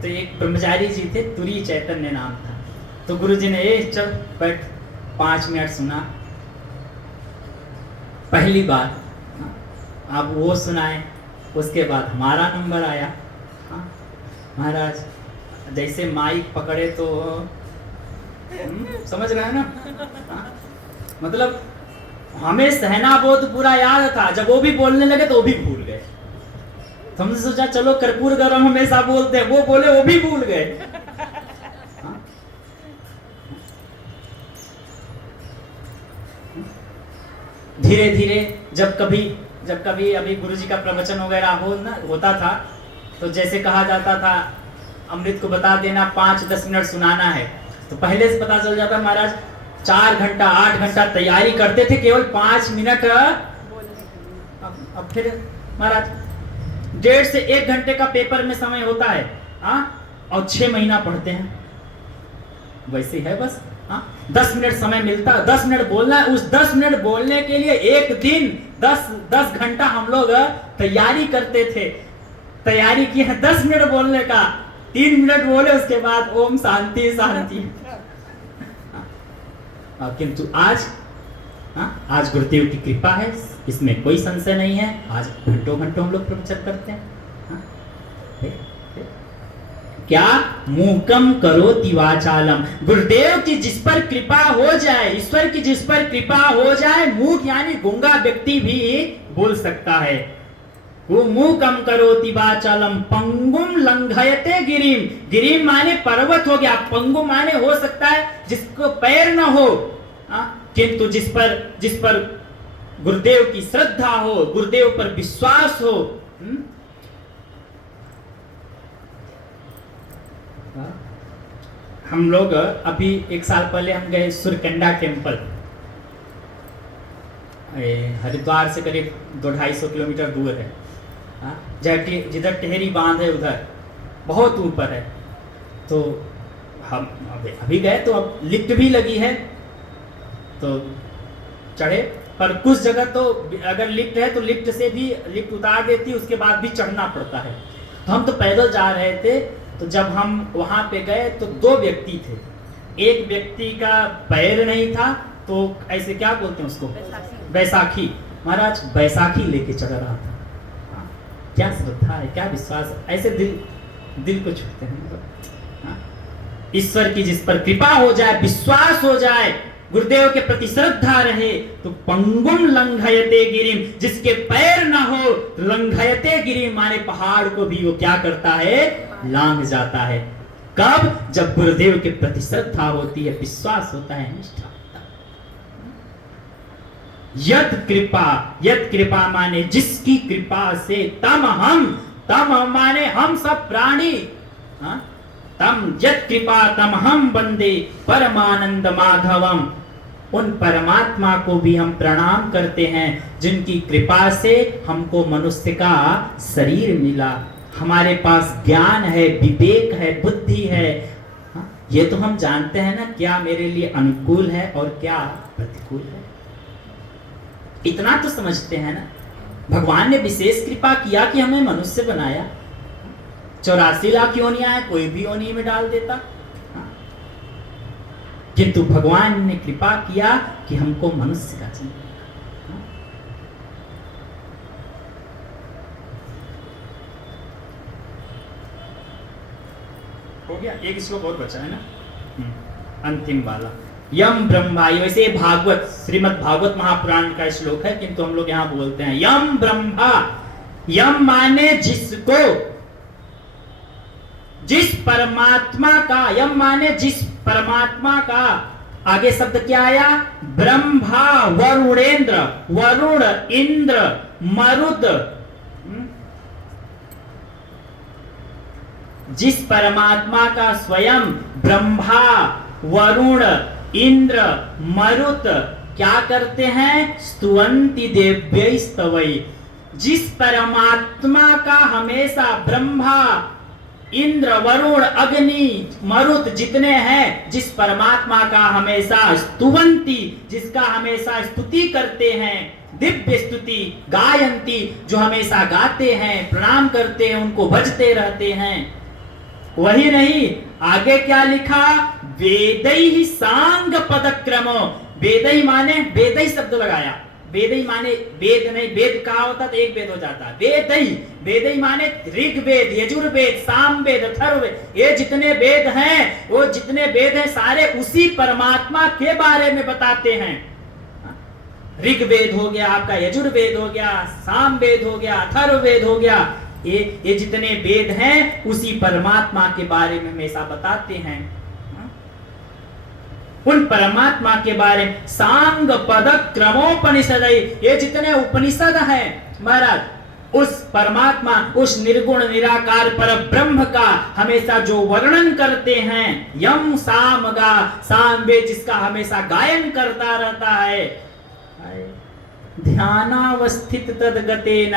तो एक ब्रह्मचारी जी थे, तुरी चैतन्य नाम था, तो गुरुजी ने चल बैठ 5 मिनट सुना पहली बार, अब वो सुनाए, उसके बाद हमारा नंबर आया। महाराज जैसे माइक पकड़े तो समझ रहे हैं ना, मतलब हमें सहना बोध पूरा याद था, जब वो भी बोलने लगे तो वो भी भूल गए। तो हमने सोचा चलो कर्पूर गरम हमेशा बोलते हैं, वो बोले वो भी भूल गए। धीरे धीरे जब कभी अभी गुरुजी का प्रवचन वगैरह होता था, तो जैसे कहा जाता था अमृत को बता देना 5-10 मिनट सुनाना है, तो पहले से पता चल जाता महाराज 4 घंटा 8 घंटा तैयारी करते थे केवल 5 मिनट। अब फिर महाराज 1.5 से 1 घंटे का पेपर में समय होता है, और 6 महीना पढ़ते हैं, वैसे है बस। 10 मिनट समय मिलता, 10 मिनट बोलना है, उस 10 मिनट बोलने के लिए एक दिन 10 घंटा हम लोग तैयारी करते थे। तैयारी की है 10 मिनट बोलने का, 3 मिनट बोले उसके बाद ओम शांति शांति। किंतु आज गुरुदेव की कृपा है, इसमें कोई संशय नहीं है। आज घंटों घंटों हम लोग प्रवचन करते हैं। क्या मूकम करोति वाचालम, गुरुदेव की जिस पर कृपा हो जाए, ईश्वर की जिस पर कृपा हो जाए, मूक यानी गूंगा व्यक्ति भी बोल सकता है। वो मूकम करोति वाचालम पंगुम लंघयते गिरिम, गिरिम माने पर्वत हो गया, पंगु माने हो सकता है जिसको पैर न हो, किंतु जिस पर गुरुदेव की श्रद्धा हो, गुरुदेव पर विश्वास हो। हम लोग अभी 1 साल पहले हम गए सुरकंडा टेम्पल, हरिद्वार से करीब 200-250 किलोमीटर दूर है, जिधर टेहरी बांध है उधर बहुत ऊपर है। तो हम अभी गए तो अब लिफ्ट भी लगी है तो चढ़े, पर कुछ जगह तो अगर लिफ्ट है तो लिफ्ट से भी लिफ्ट उतार देती है, उसके बाद भी चढ़ना पड़ता है। तो हम तो पैदल जा रहे थे, तो जब हम वहां पे गए तो 2 व्यक्ति थे, एक व्यक्ति का पैर नहीं था, तो ऐसे क्या बोलते हैं उसको, बैसाखी। महाराज बैसाखी लेके चढ़ रहा था। क्या श्रद्धा है, क्या विश्वास है, ऐसे दिल को छूते हैं। ईश्वर की जिस पर कृपा हो जाए, विश्वास हो जाए, गुरुदेव के प्रति श्रद्धा रहे, तो पंगुम लंघयते गिरिम, जिसके पैर ना हो लंघयते गिरिम माने पहाड़ को भी वो क्या करता है, लांघ जाता है। कब? जब गुरुदेव के प्रति श्रद्धा होती है, विश्वास होता है, निष्ठा होता है। यद कृपा माने जिसकी कृपा से तम माने हम सब प्राणी, तम यद कृपा तम हम बंदे परमानंद माधवम, उन परमात्मा को भी हम प्रणाम करते हैं जिनकी कृपा से हमको मनुष्य का शरीर मिला, हमारे पास ज्ञान है, विवेक है, बुद्धि है। ये तो हम जानते हैं ना क्या मेरे लिए अनुकूल है और क्या प्रतिकूल है, इतना तो समझते हैं ना। भगवान ने विशेष कृपा किया कि हमें मनुष्य बनाया, 84 लाख योनियां है, कोई भी योनि में डाल देता, किंतु भगवान ने कृपा किया कि हमको मनुष्य का जन्म। हो गया, एक श्लोक और बचा है ना, अंतिम वाला। यम ब्रह्मा, वैसे भागवत श्रीमद् भागवत महापुराण का श्लोक है, किंतु हम लोग यहाँ बोलते हैं यम ब्रह्मा। यम माने जिसको, जिस परमात्मा का, यम माने जिस परमात्मा का, आगे शब्द क्या आया, ब्रह्मा वरुणेन्द्र, वरुण इंद्र मरुद, जिस परमात्मा का स्वयं ब्रह्मा, वरुण, इंद्र, मरुत क्या करते हैं? स्तुवंति देव्यै स्तवै। जिस परमात्मा का हमेशा ब्रह्मा, इंद्र, वरुण, अग्नि, मरुत जितने हैं, जिस परमात्मा का हमेशा स्तुवंती, जिसका हमेशा स्तुति करते हैं, दिव्य स्तुति गायंती, जो हमेशा गाते हैं, प्रणाम करते हैं, उनको भजते रहते हैं। वही नहीं, आगे क्या लिखा? वेदैहि सांग पदक्रमो। वेदैहि माने, वेदैहि शब्द लगाया, वेदैहि माने वेद नहीं, वेद कहा होता तो एक वेद हो जाता। वेदैहि, वेदैहि माने ऋग्वेद, यजुर्वेद, सामवेद, अथर्ववेद, ये जितने वेद हैं, वो जितने वेद हैं सारे उसी परमात्मा के बारे में बताते हैं। ऋग्वेद हो गया आपका, यजुर्वेद हो गया, सामवेद हो गया, अथर्ववेद हो गया, ये जितने वेद हैं उसी परमात्मा के बारे में हमेशा बताते हैं। उन परमात्मा के बारे में सांग पद क्रमोपनिषद, ये जितने उपनिषद हैं महाराज, उस परमात्मा, उस निर्गुण निराकार पर ब्रह्म का हमेशा जो वर्णन करते हैं, यम साम गा, सामवेद जिसका हमेशा गायन करता रहता है। ध्यानावस्थित तद्गतेन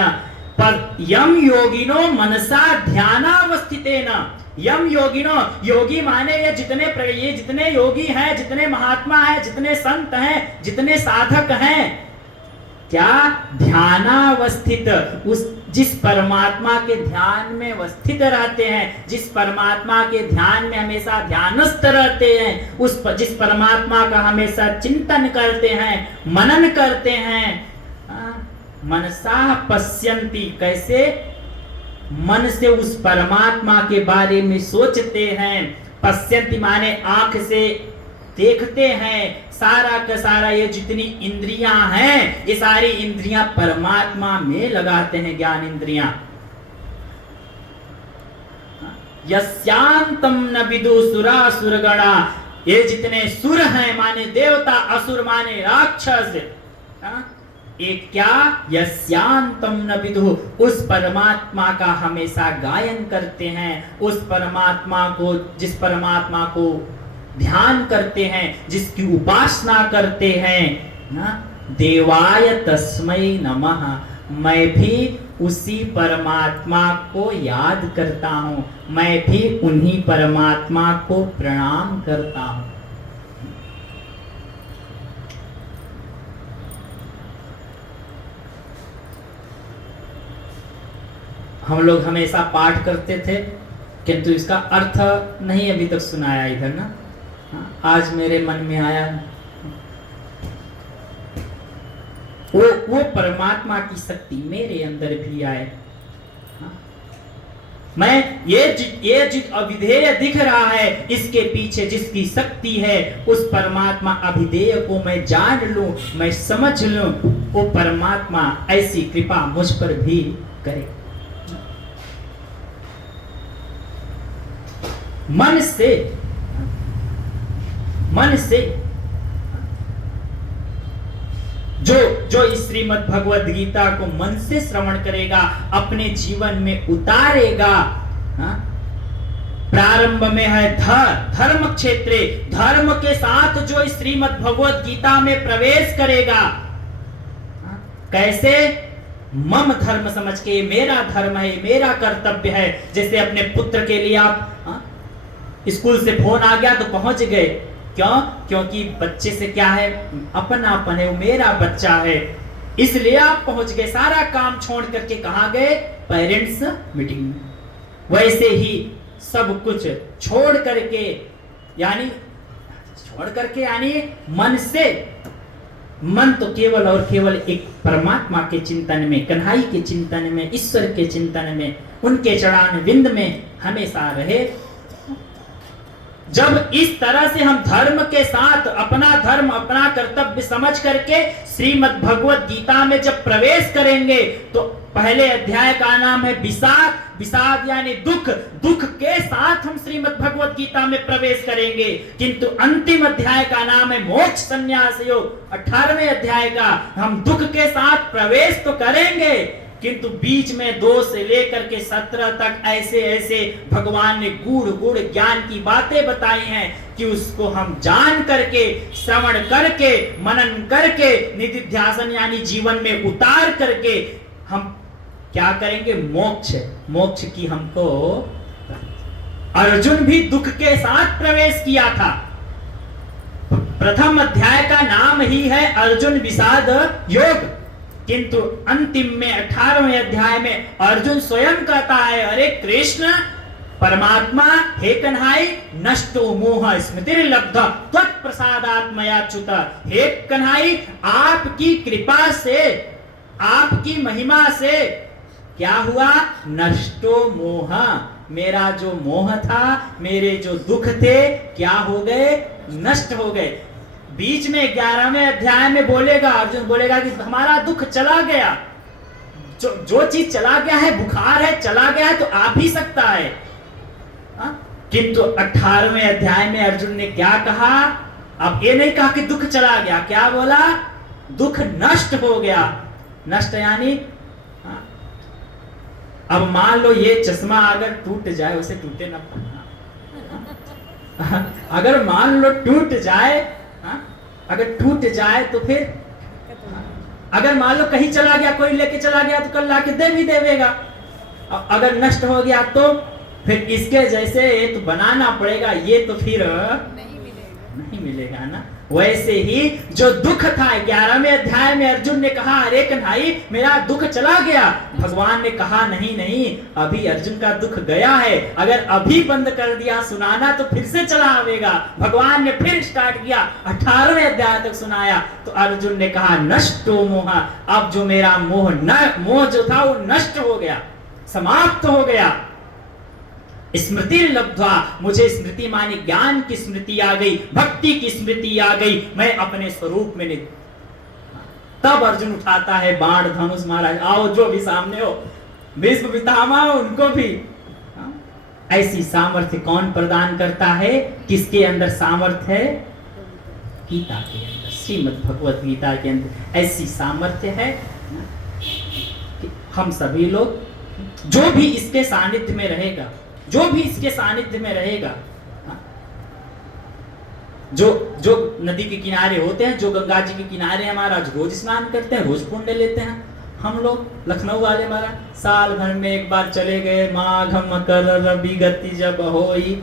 पर यम योगिनो मनसा ध्यानावस्थितेन। यम योगिनो, योगी माने ये जितने योगी हैं, जितने महात्मा हैं, जितने संत हैं, जितने साधक हैं, क्या? ध्यानावस्थित, उस जिस परमात्मा के ध्यान में अवस्थित रहते हैं, जिस परमात्मा के ध्यान में हमेशा ध्यानस्थ रहते हैं, जिस परमात्मा का हमेशा चिंतन करते हैं, मनन करते हैं। मनसा पश्यन्ति, कैसे? मन से उस परमात्मा के बारे में सोचते हैं। पश्यन्ति माने आंख से देखते हैं। सारा का सारा ये जितनी इंद्रियां हैं, ये सारी इंद्रियां परमात्मा में लगाते हैं, ज्ञान इंद्रियां। यस्यांतम न विदु सुरासुरगणा, ये जितने सुर हैं माने देवता, असुर माने राक्षस, एक क्या? यस्यांतम न विदु, उस परमात्मा का हमेशा गायन करते हैं, उस परमात्मा को, जिस परमात्मा को ध्यान करते हैं, जिसकी उपासना करते हैं ना। देवाय तस्मै नमः, मैं भी उसी परमात्मा को याद करता हूं, मैं भी उन्हीं परमात्मा को प्रणाम करता हूं। हम लोग हमेशा पाठ करते थे, किंतु इसका अर्थ नहीं अभी तक सुनाया इधर ना। आज मेरे मन में आया, वो परमात्मा की शक्ति मेरे अंदर भी आए। मैं ये अविधेय दिख रहा है, इसके पीछे जिसकी शक्ति है, उस परमात्मा अभिधेय को मैं जान लूं, मैं समझ लूं, वो परमात्मा ऐसी कृपा मुझ पर भी करे। मन से जो इस श्रीमद् भगवद गीता को मन से श्रवण करेगा, अपने जीवन में उतारेगा। प्रारंभ में है धर्म क्षेत्रे, धर्म के साथ जो इस श्रीमद् भगवद गीता में प्रवेश करेगा, कैसे? मम धर्म समझ के, मेरा धर्म है, मेरा कर्तव्य है। जैसे अपने पुत्र के लिए आप स्कूल से फोन आ गया तो पहुंच गए, क्यों? क्योंकि बच्चे से क्या है? अपनापन है, वो मेरा बच्चा है, इसलिए आप पहुंच गए। सारा काम छोड़ करके कहां गए? Parents meeting. वैसे ही सब कुछ छोड़ करके, यानी मन से, मन तो केवल और केवल एक परमात्मा के चिंतन में, कन्हई के चिंतन में, ईश्वर के चिंतन में, उनके चरण विंद में हमेशा रहे। जब इस तरह से हम धर्म के साथ अपना धर्म, अपना कर्तव्य समझ करके श्रीमद् भगवद गीता में जब प्रवेश करेंगे, तो पहले अध्याय का नाम है विषाद। विषाद यानी दुख, दुख के साथ हम श्रीमद् भगवद गीता में प्रवेश करेंगे। किंतु अंतिम अध्याय का नाम है मोक्ष संन्यास योग। 18वें अध्याय का हम दुख के साथ प्रवेश तो करेंगे, किंतु बीच में 2 से लेकर के 17 तक ऐसे ऐसे भगवान ने गूढ़ गूढ़ ज्ञान की बातें बताई हैं कि उसको हम जान करके, श्रवण करके, मनन करके, निधिध्यासन यानी जीवन में उतार करके हम क्या करेंगे? मोक्ष की हमको। अर्जुन भी दुख के साथ प्रवेश किया था। प्रथम अध्याय का नाम ही है अर्जुन विषाद योग, किंतु अंतिम में 18वें अध्याय में अर्जुन स्वयं कहता है, अरे कृष्ण परमात्मा, हे कन्हाई, नष्टो मोह स्मृतिर्लब्ध त्वत्प्रसादात्मयाच्युत। हे कन्हाई, आपकी कृपा से, आपकी महिमा से क्या हुआ? नष्टो मोह, मेरा जो मोह था, मेरे जो दुख थे, क्या हो गए? नष्ट हो गए। बीच में 11वें अध्याय में बोलेगा, अर्जुन बोलेगा कि हमारा दुख चला गया। जो चीज चला गया है, बुखार है, चला गया है तो आ भी सकता है। किंतु 18वें अध्याय में अर्जुन ने क्या कहा? अब ये नहीं कहा कि दुख चला गया, क्या बोला? दुख नष्ट हो गया। नष्ट यानी अब मान लो ये चश्मा अगर टूट जाए, उसे टूटे ना पड़ना। अगर मान लो टूट जाए, अगर टूट जाए तो फिर, अगर मान लो कहीं चला गया, कोई लेके चला गया तो कल लाके दे भी देगा। अगर नष्ट हो गया तो फिर इसके जैसे ये तो बनाना पड़ेगा, ये तो फिर नहीं मिलेगा ना। वैसे ही जो दुख था 11वें अध्याय में अर्जुन ने कहा, अरे कन्हाई मेरा दुख चला गया। भगवान ने कहा नहीं, अभी अर्जुन का दुख गया है। अगर अभी बंद कर दिया सुनाना तो फिर से चला आवेगा। भगवान ने फिर स्टार्ट किया, 18वें अध्याय तक सुनाया तो अर्जुन ने कहा, नष्टो मोह, अब जो मेरा मोह जो था वो नष्ट हो गया, समाप्त हो गया। स्मृति लब्ध्वा, मुझे स्मृति मानी ज्ञान की स्मृति आ गई, भक्ति की स्मृति आ गई, मैं अपने स्वरूप में नहीं। तब अर्जुन उठाता है बाण धनुष, महाराज आओ जो भी सामने हो, भीष्म पितामह उनको भी। ऐसी सामर्थ्य कौन प्रदान करता है? किसके अंदर सामर्थ्य है? गीता के अंदर, श्रीमद् भगवत गीता के अंदर ऐसी सामर्थ्य है कि हम सभी लोग, जो भी इसके सानिध्य में रहेगा, जो भी इसके सानिध्य में रहेगा, जो नदी के किनारे होते हैं, जो गंगा जी के किनारे हमारा रोज स्नान करते हैं, रोज पुण्य लेते हैं। हम लोग लखनऊ वाले हमारा साल भर में एक बार चले गए, माघ मकर रवि गति जब होई,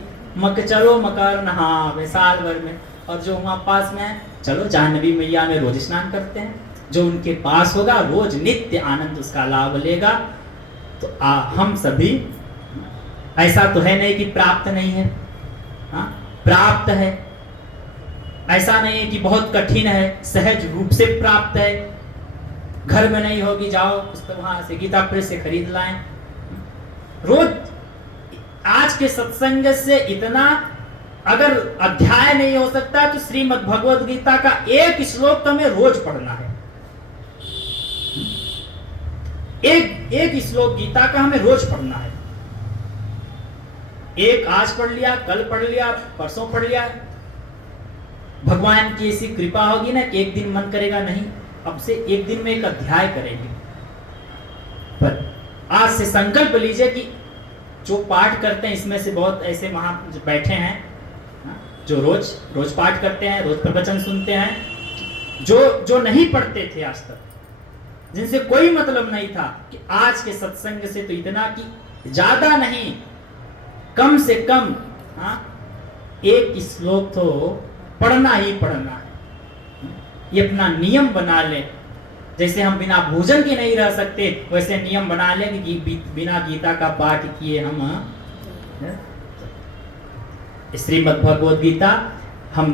चलो मकर नहावे साल भर में। और जो वहां पास में है, चलो जाह्नवी मैया में रोज स्नान करते हैं। जो उनके पास होगा रोज नित्य आनंद उसका लाभ लेगा। तो हम सभी, ऐसा तो है नहीं कि प्राप्त नहीं है, प्राप्त है। ऐसा नहीं है कि बहुत कठिन है, सहज रूप से प्राप्त है। घर में नहीं होगी, जाओ पुस्तक वहां से गीता प्रेस से खरीद लाएं। रोज आज के सत्संग से इतना, अगर अध्याय नहीं हो सकता तो श्रीमद् भगवद गीता का एक श्लोक तो हमें रोज पढ़ना है। एक श्लोक गीता का हमें रोज पढ़ना है। एक आज पढ़ लिया, कल पढ़ लिया, परसों पढ़ लिया। भगवान की ऐसी कृपा होगी ना कि एक दिन मन करेगा नहीं, अब से एक दिन में एक अध्याय करेंगे। पर आज से संकल्प लीजिए कि जो पाठ करते हैं, इसमें से बहुत ऐसे वहां बैठे हैं जो रोज पाठ करते हैं, रोज प्रवचन सुनते हैं, जो नहीं पढ़ते थे आज तक, जिनसे कोई मतलब नहीं था, कि आज के सत्संग से तो इतना कि ज्यादा नहीं, कम से कम एक श्लोक तो पढ़ना ही पढ़ना है। ये अपना नियम बना ले। जैसे हम बिना भोजन के नहीं रह सकते, वैसे नियम बना ले कि बिना गीता का पाठ किए हम, श्रीमद् भगवद गीता हम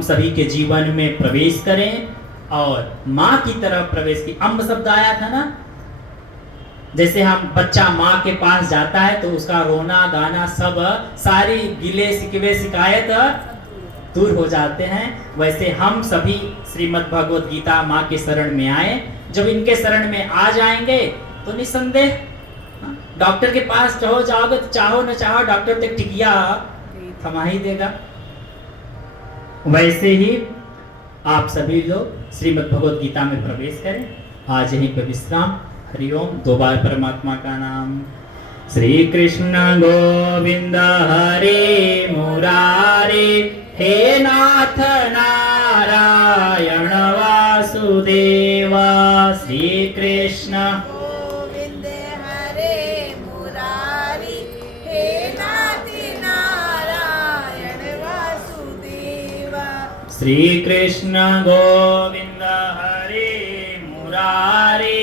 सभी के जीवन में प्रवेश करें और माँ की तरफ प्रवेश की। अम्ब शब्द आया था ना, जैसे हम बच्चा माँ के पास जाता है तो उसका रोना गाना सब, सारी गिले शिकवे शिकायत दूर हो जाते हैं। वैसे हम सभी श्रीमद् भगवद गीता माँ के शरण में आए। जब इनके शरण में आ जाएंगे तो निसंदेह डॉक्टर के पास जाओगे तो चाहो न चाहो डॉक्टर तक टिकिया थमा ही देगा। वैसे ही आप सभी लोग श्रीमद् भगवद गीता में प्रवेश करें आज यहीं पे विश्राम। हरिओम। 2 बार परमात्मा का नाम। श्री कृष्ण गोविंद हरे मुरारे, हे नाथ नारायण वासुदेवा। श्री कृष्ण गोविंद हरे मुरारी, हे नाथ नारायण वासुदेवा। श्री कृष्ण गोविंद हरे मुरारे,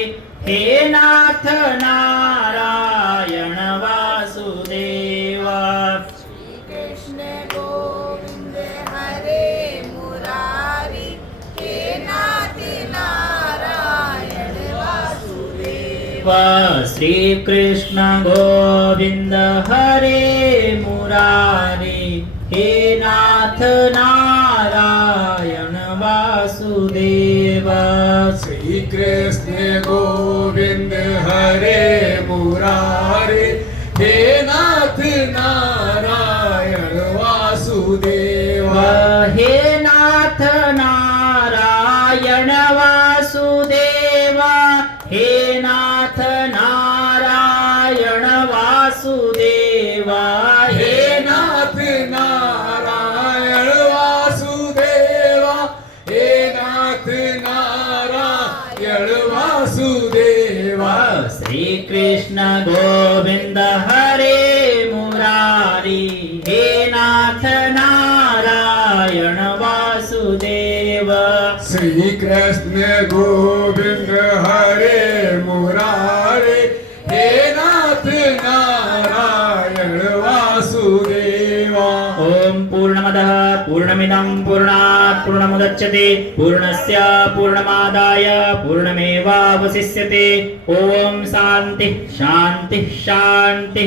हे नाथ नारायण वासुदेवा। श्री कृष्ण गोविंद हरे मुरारी, हे नाथ नारायण वासुदेवा। श्री कृष्ण गोविंद हरे मुरारे, हे नाथ नारायण वासुदेवा। श्री कृष्ण गोविंद हरे मुरारे, हे नाथ नारायण वासुदेवा। हे नाथ नारायण वासुदेवा, हे नाथ नारायण वासुदेवा। हे नाथ नारायण वासुदेवा, हे नाथ नारायण वासुदेवा। श्री कृष्ण गोविंद हरे मुरारी, हे नाथ नारायण वासुदेवा। श्री कृष्ण गोविंद हरे मुरारे, हे नाथ नारायण वासुदेवा। ओम पूर्णमदः पूर्णमिदं पूर्णात् पूर्णमुदच्यते, पूर्णस्य पूर्णमादाय पूर्णमेवावशिष्यते। ओम शांति शांति शांति।